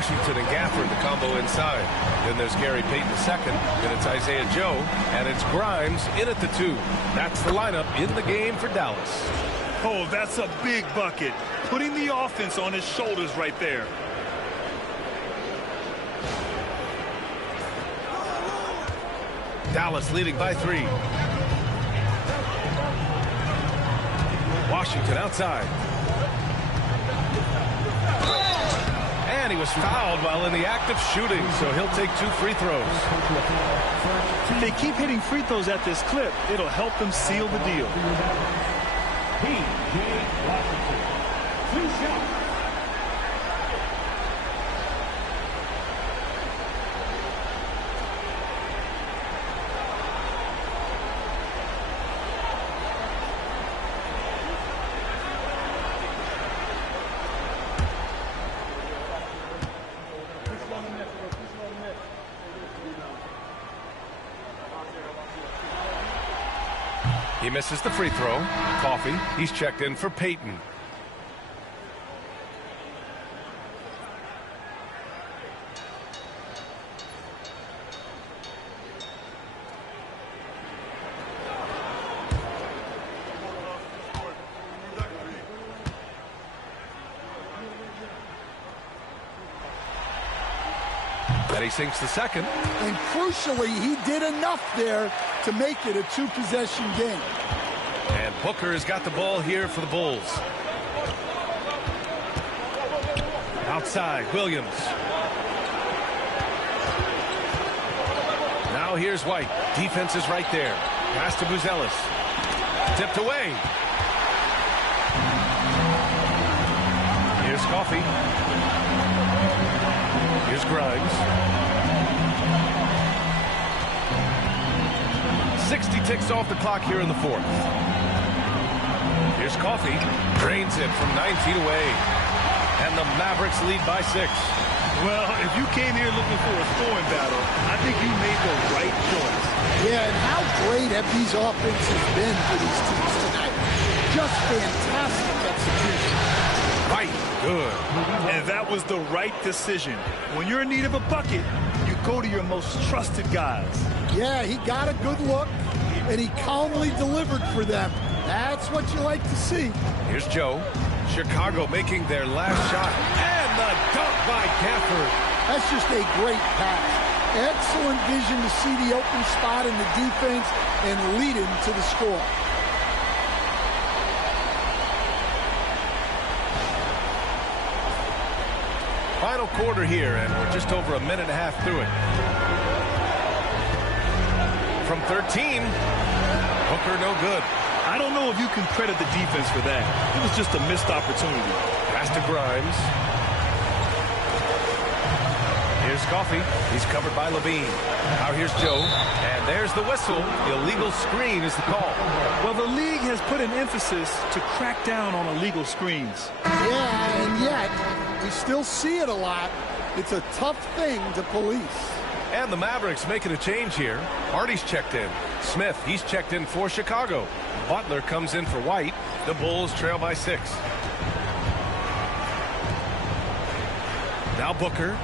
Washington and Gafford, the combo inside. Then there's Gary Payton II. Then it's Isaiah Joe. And it's Grimes in at the 2. That's the lineup in the game for Dallas. Oh, that's a big bucket. Putting the offense on his shoulders right there. Dallas leading by 3. Washington outside. And he was fouled while in the act of shooting, so he'll take 2 free throws. If they keep hitting free throws at this clip, it'll help them seal the deal. P.J. Washington. 2 shots. He misses the free throw. Coffee. He's checked in for Payton. And he sinks the second. And crucially, he did enough there to make it a 2-possession game. And Booker has got the ball here for the Bulls. Outside, Williams. Now here's White. Defense is right there. Pass to Buzelis. Tipped away. Here's Coffee. Here's Grimes. 60 ticks off the clock here in the 4th. Here's Coffee. Drains it from 9 feet away. And the Mavericks lead by 6. Well, if you came here looking for a scoring battle, I think you made the right choice. Yeah, and how great have these offenses been for these teams tonight? Just fantastic execution. Right, good. And that was the right decision. When you're in need of a bucket, you go to your most trusted guys. Yeah, he got a good look, and he calmly delivered for them. That's what you like to see. Here's Joe. Chicago making their last shot. And the dunk by Gafford. That's just a great pass. Excellent vision to see the open spot in the defense and lead him to the score. Final quarter here, and we're just over a minute and a half through it. From 13, Booker no good. I don't know if you can credit the defense for that. It was just a missed opportunity. Pass to Grimes. Here's Coffee. He's covered by Levine. Now here's Joe. And there's the whistle. Illegal screen is the call. Well, the league has put an emphasis to crack down on illegal screens. Yeah, and yet, we still see it a lot. It's a tough thing to police. And the Mavericks making a change here. Hardy's checked in. Smith, he's checked in for Chicago. Butler comes in for White. The Bulls trail by 6. Now Booker.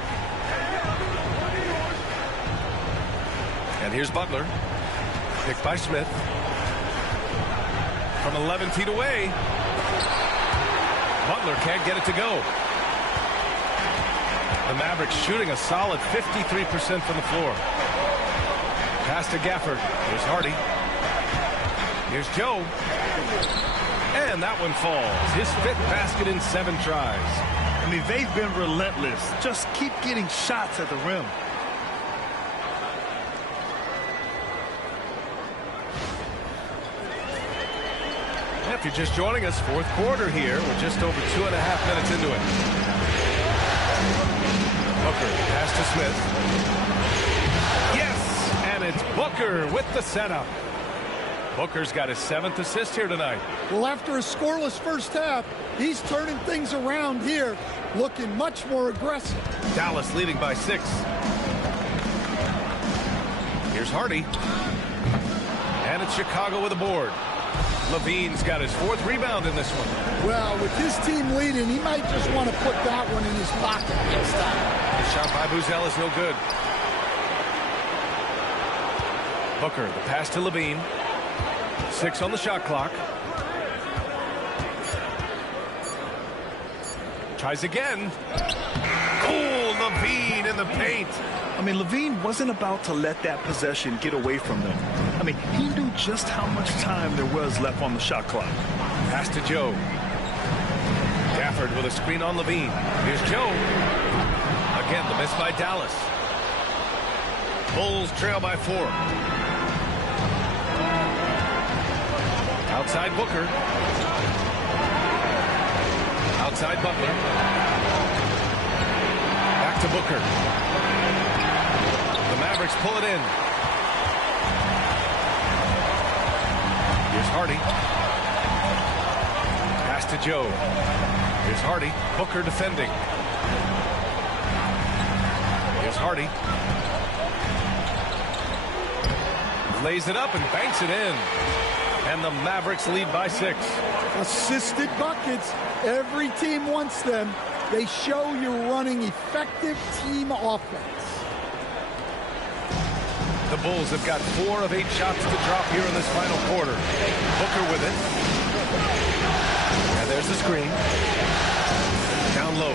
And here's Butler. Picked by Smith. From 11 feet away. Butler can't get it to go. The Mavericks shooting a solid 53% from the floor. Pass to Gafford. Here's Hardy. Here's Joe. And that one falls. His 5th basket in 7 tries. I mean, they've been relentless. Just keep getting shots at the rim. If you're just joining us, 4th quarter here. We're just over 2.5 minutes into it. Booker, pass to Smith. Yes, and it's Booker with the setup. Booker's got his 7th assist here tonight. Well, after a scoreless first half, he's turning things around here, looking much more aggressive. Dallas leading by 6. Here's Hardy. And it's Chicago with a board. Levine's got his 4th rebound in this one. Well, with his team leading, he might just want to put that one in his pocket next time. The shot by Buzel is no good. Booker, the pass to Levine. 6 on the shot clock. Tries again. Oh, Levine in the paint. I mean, Levine wasn't about to let that possession get away from them. I mean, he knew just how much time there was left on the shot clock. Pass to Joe. Gafford with a screen on Levine. Here's Joe. Again, the miss by Dallas. Bulls trail by 4. Outside Booker. Outside Butler. Back to Booker. The Mavericks pull it in. Here's Hardy. Pass to Joe. Here's Hardy. Booker defending. Here's Hardy. Lays it up and banks it in. And the Mavericks lead by 6. Assisted buckets. Every team wants them. They show you're running effective team offense. The Bulls have got 4 of 8 shots to drop here in this final quarter. Booker with it. And there's the screen. Down low.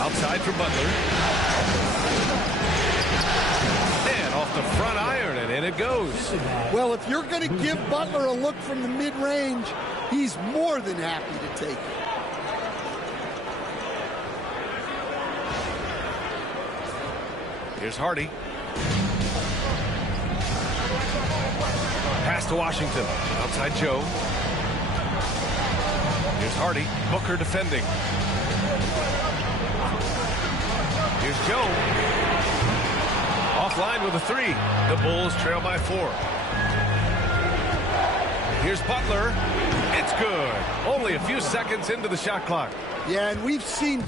Outside for Butler. And off the front iron, and in it goes. Well, if you're going to give Butler a look from the mid-range, he's more than happy to take it. Here's Hardy. Pass to Washington. Outside Joe. Here's Hardy. Booker defending. Here's Joe. Offline with a 3. The Bulls trail by 4. Here's Butler. It's good. Only a few seconds into the shot clock. Yeah, and we've seen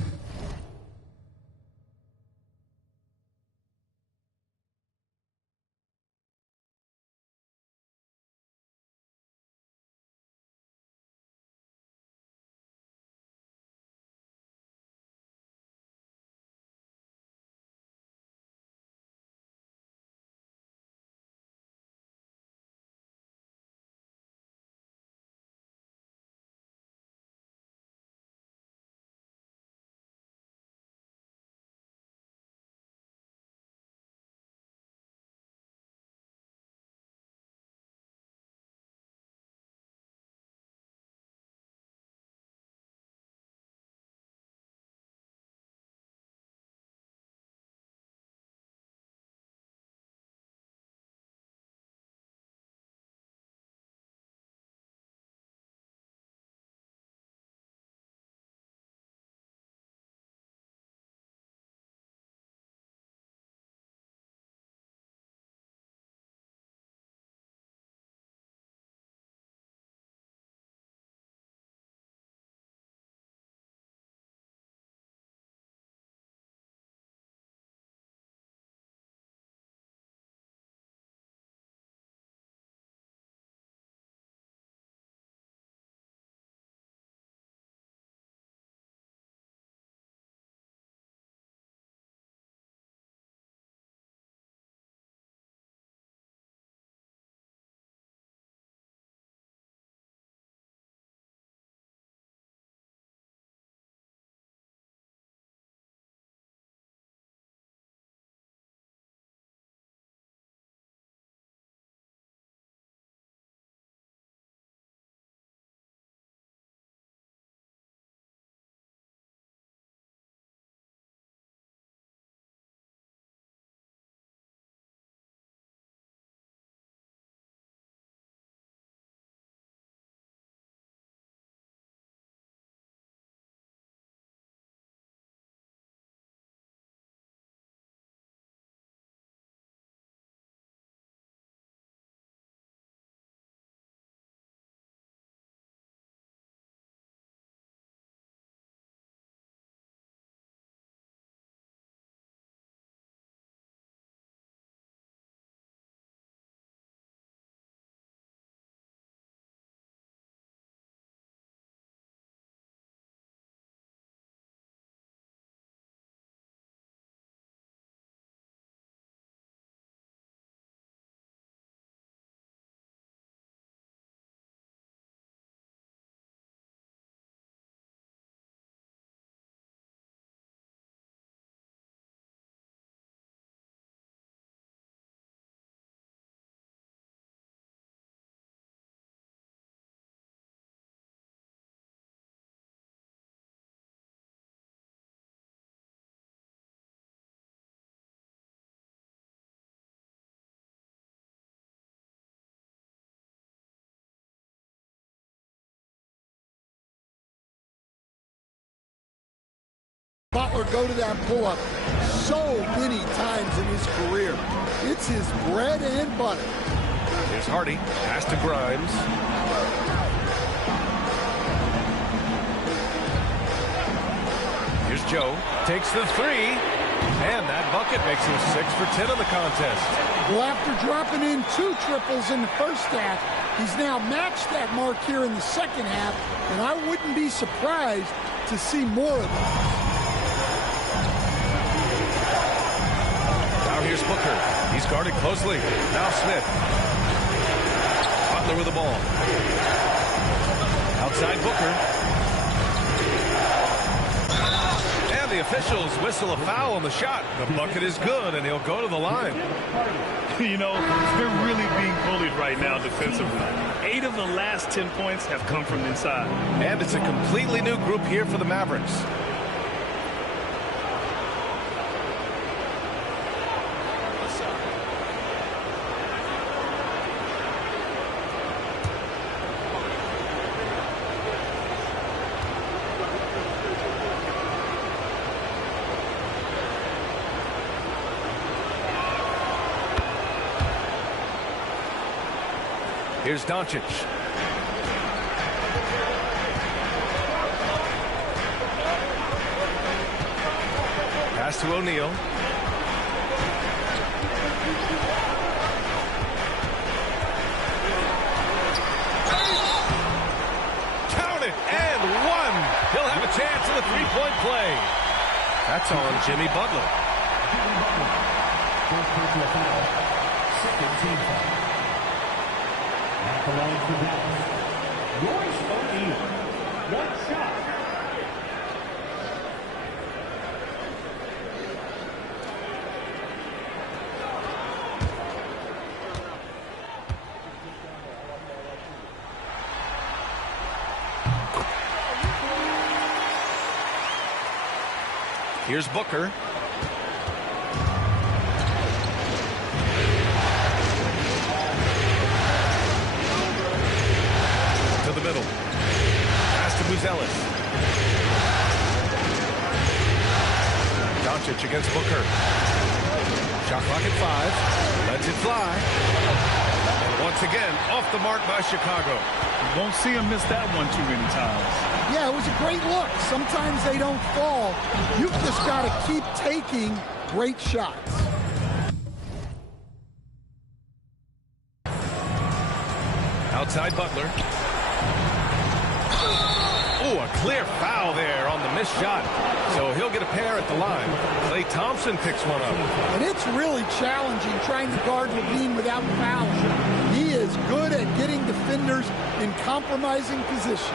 Butler go to that pull-up so many times in his career. It's his bread and butter. Here's Hardy. Pass to Grimes. Here's Joe. Takes the three. And that bucket makes him 6 for 10 in the contest. Well, after dropping in 2 triples in the first half, he's now matched that mark here in the second half, and I wouldn't be surprised to see more of them. Now here's Booker. He's guarded closely. Now Smith. Butler with the ball. Outside Booker. And the officials whistle a foul on the shot. The bucket is good, and he'll go to the line. You know, they're really being bullied right now defensively. 8 of the last 10 points have come from inside. And it's a completely new group here for the Mavericks. Here's Doncic. Pass to O'Neal. Count it, and 1. He'll have a chance in the three-point play. That's on Jimmy Butler. Second team foul. At the line for Dallas, Royce O'Neal. 1 shot. Here's Booker. To the middle. Pass to Buzelis. Doncic against Booker. Shot clock at 5. Lets it fly. And once again, off the mark by Chicago. You won't see him miss that one too many times. Yeah, it was a great look. Sometimes they don't fall. You've just got to keep taking great shots. Outside Butler. Oh, a clear foul there on the missed shot. So he'll get a pair at the line. Klay Thompson picks one up. And it's really challenging trying to guard Levine without fouling. He is good at getting defenders in compromising positions.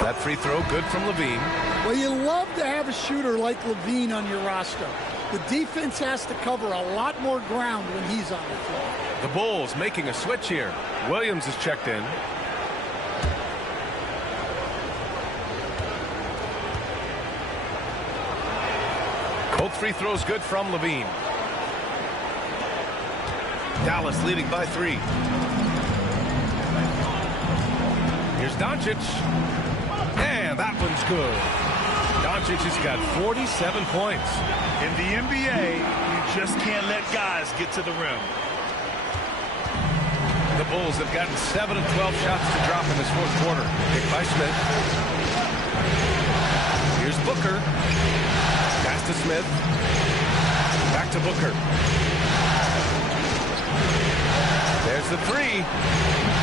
That free throw good from Levine. Well, you love to have a shooter like Levine on your roster. The defense has to cover a lot more ground when he's on the floor. The Bulls making a switch here. Williams is checked in. Both free throws good from Levine. Dallas leading by 3. Here's Doncic. And that one's good. Doncic has got 47 points. In the NBA, you just can't let guys get to the rim. The Bulls have gotten 7 of 12 shots to drop in this fourth quarter. Picked by Smith. Here's Booker. Pass to Smith. Back to Booker. There's the 3.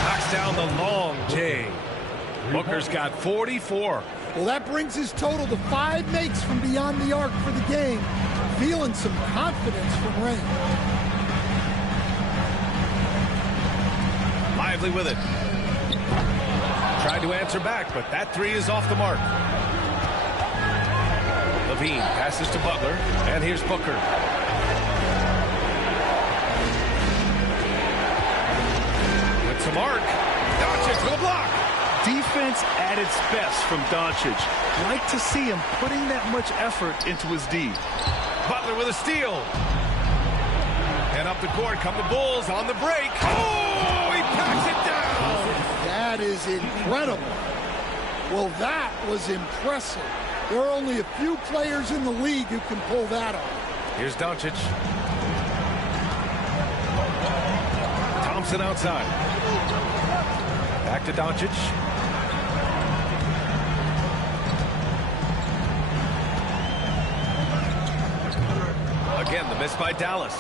Knocks down the long J. Booker's got 44. Well, that brings his total to 5 makes from beyond the arc for the game. Feeling some confidence from range. Lively with it. Tried to answer back, but that 3 is off the mark. Levine passes to Butler, and here's Booker. With to Mark. Doncic with a block. Defense at its best from Doncic. Like to see him putting that much effort into his D. Butler with a steal. And up the court come the Bulls on the break. Oh, he packs it down. That is incredible. Well, that was impressive. There are only a few players in the league who can pull that off. Here's Doncic. Thompson outside. Back to Doncic. Again, the miss by Dallas.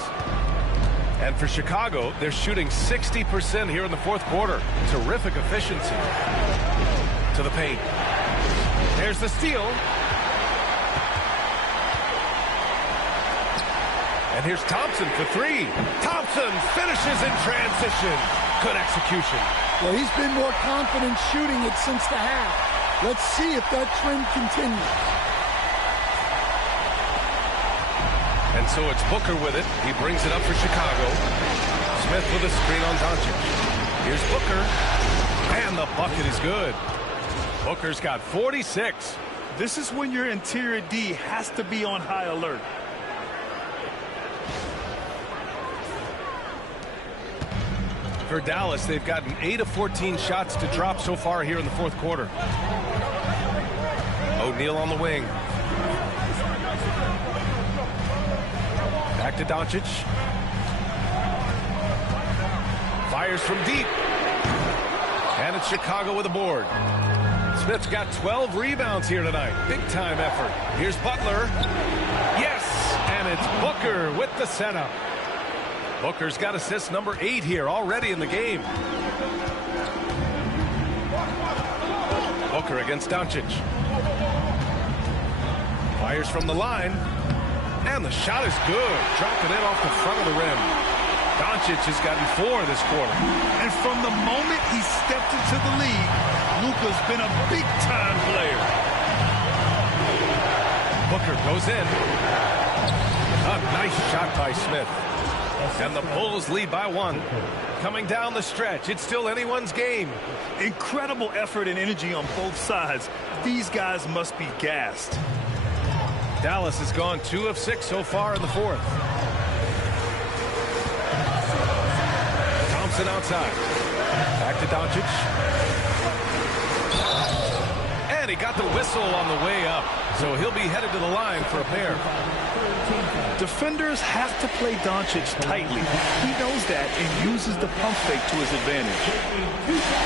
And for Chicago, they're shooting 60% here in the fourth quarter. Terrific efficiency. To the paint. There's the steal. And here's Thompson for three. Thompson finishes in transition. Good execution. Well, he's been more confident shooting it since the half. Let's see if that trend continues. And so it's Booker with it. He brings it up for Chicago. Smith with a screen on Doncic. Here's Booker. And the bucket is good. Booker's got 46. This is when your interior D has to be on high alert. For Dallas, they've gotten 8 of 14 shots to drop so far here in the fourth quarter. O'Neal on the wing. Back to Doncic. Fires from deep. And it's Chicago with a board. Smith's got 12 rebounds here tonight. Big time effort. Here's Butler. Yes! And it's Booker with the setup. Booker's got assist number 8 here already in the game. Booker against Doncic. Fires from the line. And the shot is good. Dropped it in off the front of the rim. Doncic has gotten 4 this quarter. And from the moment he stepped into the league, Luka's been a big-time player. Booker goes in. A nice shot by Smith. And the Bulls lead by 1. Coming down the stretch, it's still anyone's game. Incredible effort and energy on both sides. These guys must be gassed. Dallas has gone 2 of 6 so far in the fourth. Thompson outside. Back to Doncic. And he got the whistle on the way up. So he'll be headed to the line for a pair. Defenders have to play Doncic tightly. He knows that and uses the pump fake to his advantage.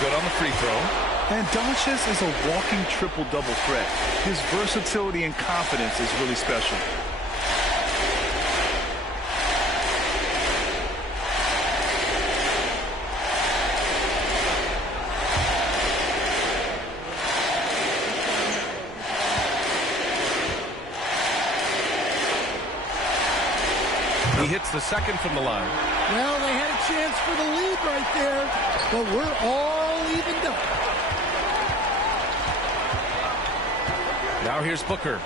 Good on the free throw. And Doncic is a walking triple-double threat. His versatility and confidence is really special. He hits the second from the line. Well, they had a chance for the lead right there, but we're all evened up. Now here's Booker.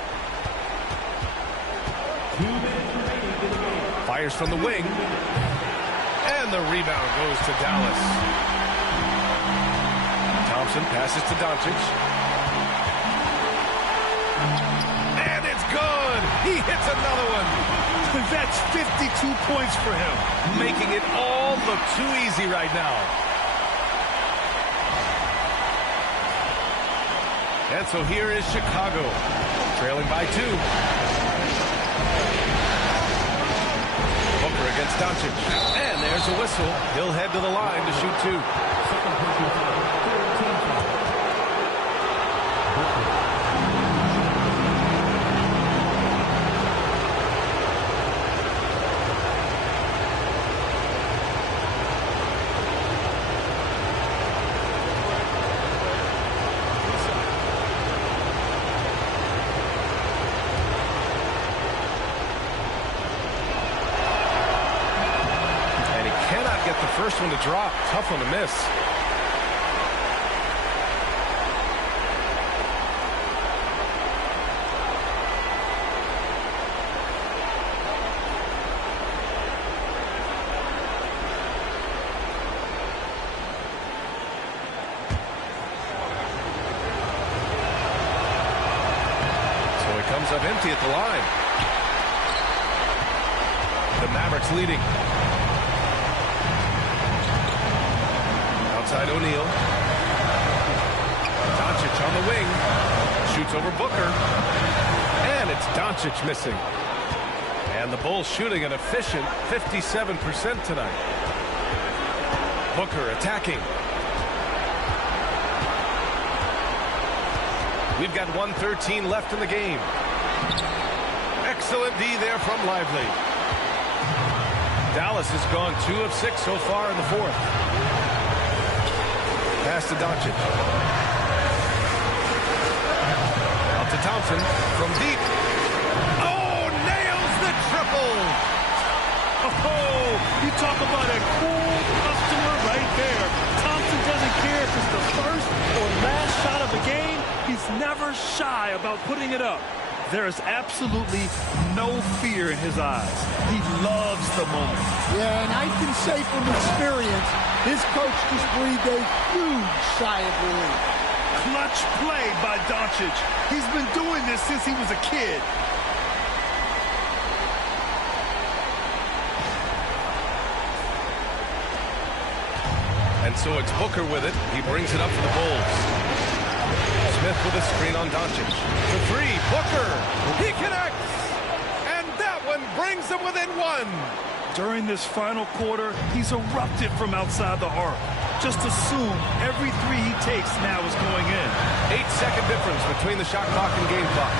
Fires from the wing. And the rebound goes to Dallas. Thompson passes to Doncic. And it's good! He hits another one! That's 52 points for him. Making it all look too easy right now. And so here is Chicago, trailing by 2. Booker against Doncic. And there's a whistle. He'll head to the line to shoot 2. First one to drop. Tough one to miss. empty at the line. The Mavericks leading. Outside O'Neal. Doncic on the wing. Shoots over Booker. And it's Doncic missing. And the Bulls shooting an efficient 57% tonight. Booker attacking. We've got 1:13 left in the game. Excellent D there from Lively. Dallas has gone 2 of 6 so far in the fourth. Pass to Doncic. Out to Thompson from deep. Oh, nails the triple. Oh, you talk about a cool customer right there. Thompson doesn't care if it's the first or last shot of the game. He's never shy about putting it up. There is absolutely no fear in his eyes. He loves the moment. Yeah, and I can say from experience, his coach just breathed a huge sigh of relief. Clutch play by Doncic. He's been doing this since he was a kid. And so it's Booker with it. He brings it up for the Bulls. Smith with a screen on Doncic. The three, Booker. He connects. And that one brings them within one. During this final quarter, he's erupted from outside the arc. Just assume every three he takes now is going in. 8-second difference between the shot clock and game clock.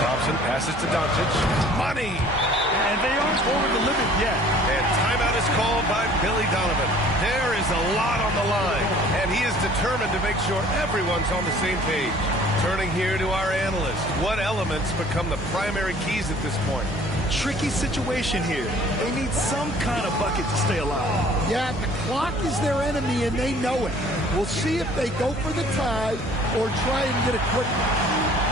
Thompson passes to Doncic. Money. And they aren't over the limit yet. And timeout is called by Billy Donovan. There is a lot on the line, and he is determined to make sure everyone's on the same page. Turning here to our analyst. What elements become the primary keys at this point? Tricky situation here. They need some kind of bucket to stay alive. Yeah, the clock is their enemy, and they know it. We'll see if they go for the tie or try and get a quick one.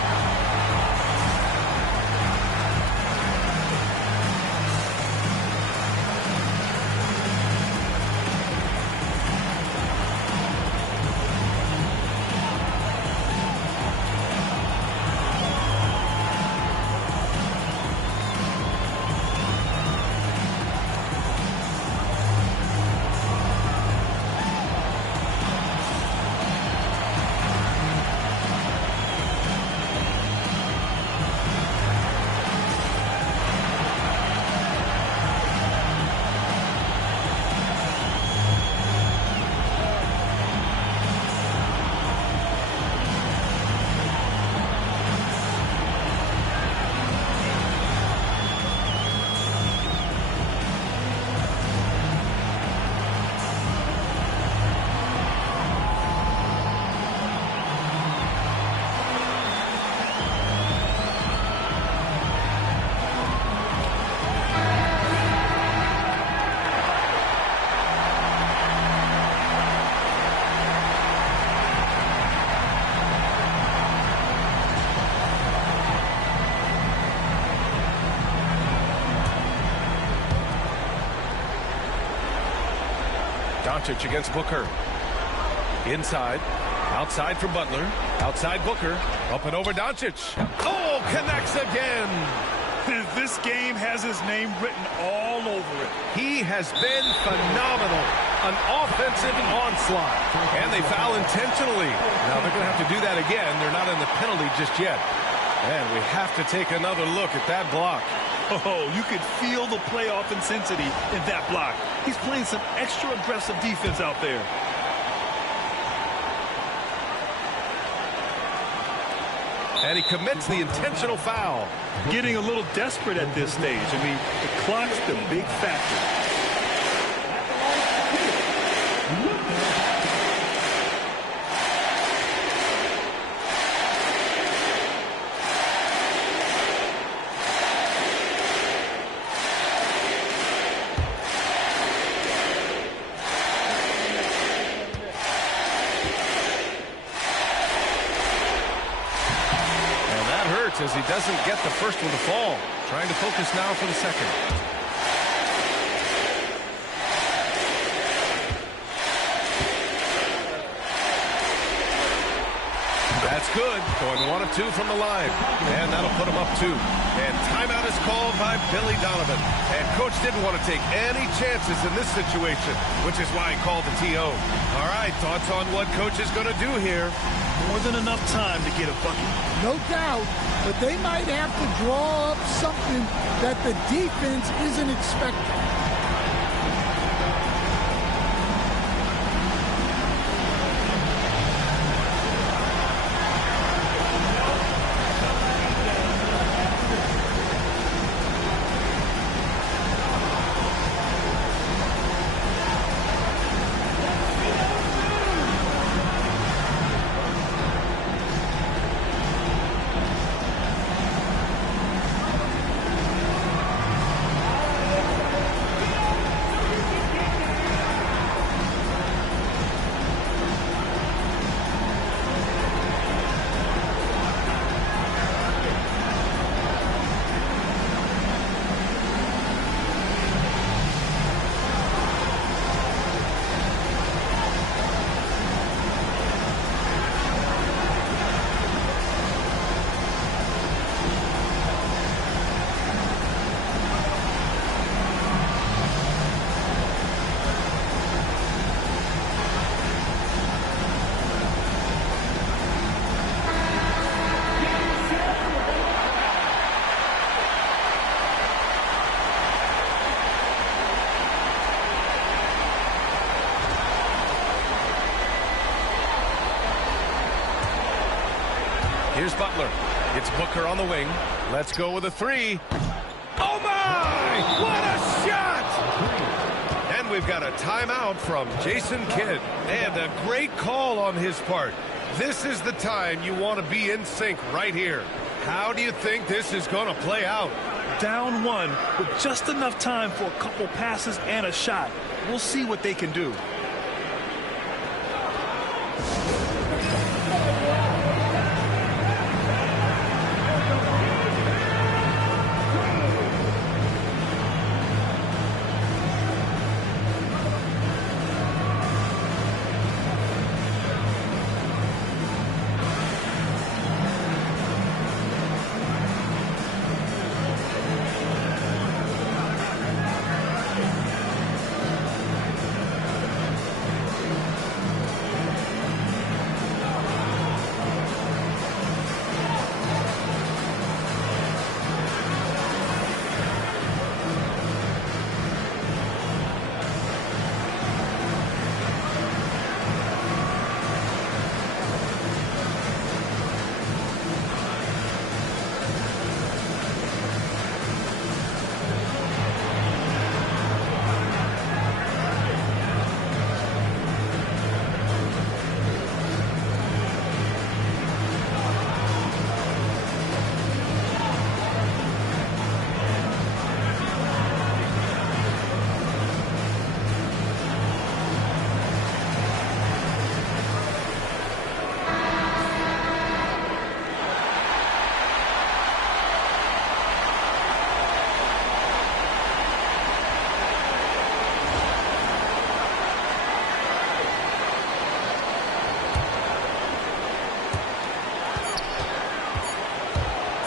Doncic against Booker. Inside. Outside for Butler. Outside Booker. Up and over Doncic. Oh, connects again. This game has his name written all over it. He has been phenomenal. An offensive onslaught. And they foul intentionally. Now they're going to have to do that again. They're not in the penalty just yet. And we have to take another look at that block. Oh, you could feel the playoff intensity in that block. He's playing some extra aggressive defense out there. And he commits the intentional foul. Getting a little desperate at this stage. I mean, the clock's the big factor. As he doesn't get the first one to fall. Trying to focus now for the second. That's good, going 1 of 2 from the line. And that'll put him up 2. And timeout is called by Billy Donovan. And Coach didn't want to take any chances in this situation, which is why he called the TO. All right, thoughts on what Coach is going to do here? More than enough time to get a bucket. No doubt, but they might have to draw up something that the defense isn't expecting. Here's Butler. It's Booker on the wing. Let's go with a 3. Oh, my! What a shot! And we've got a timeout from Jason Kidd. And a great call on his part. This is the time you want to be in sync right here. How do you think this is going to play out? Down 1 with just enough time for a couple passes and a shot. We'll see what they can do.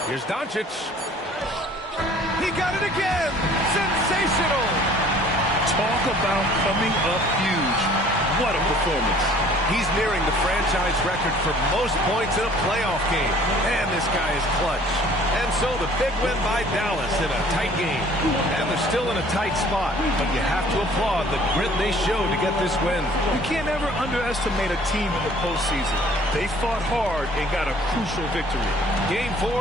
Here's Doncic. He got it again. Sensational. Talk about coming up huge. What a performance. He's nearing the franchise record for most points in a playoff game. And this guy is clutch. And so the big win by Dallas in a tight game. And they're still in a tight spot. But you have to applaud the grit they showed to get this win. You can't ever underestimate a team in the postseason. They fought hard and got a crucial victory. Game 4.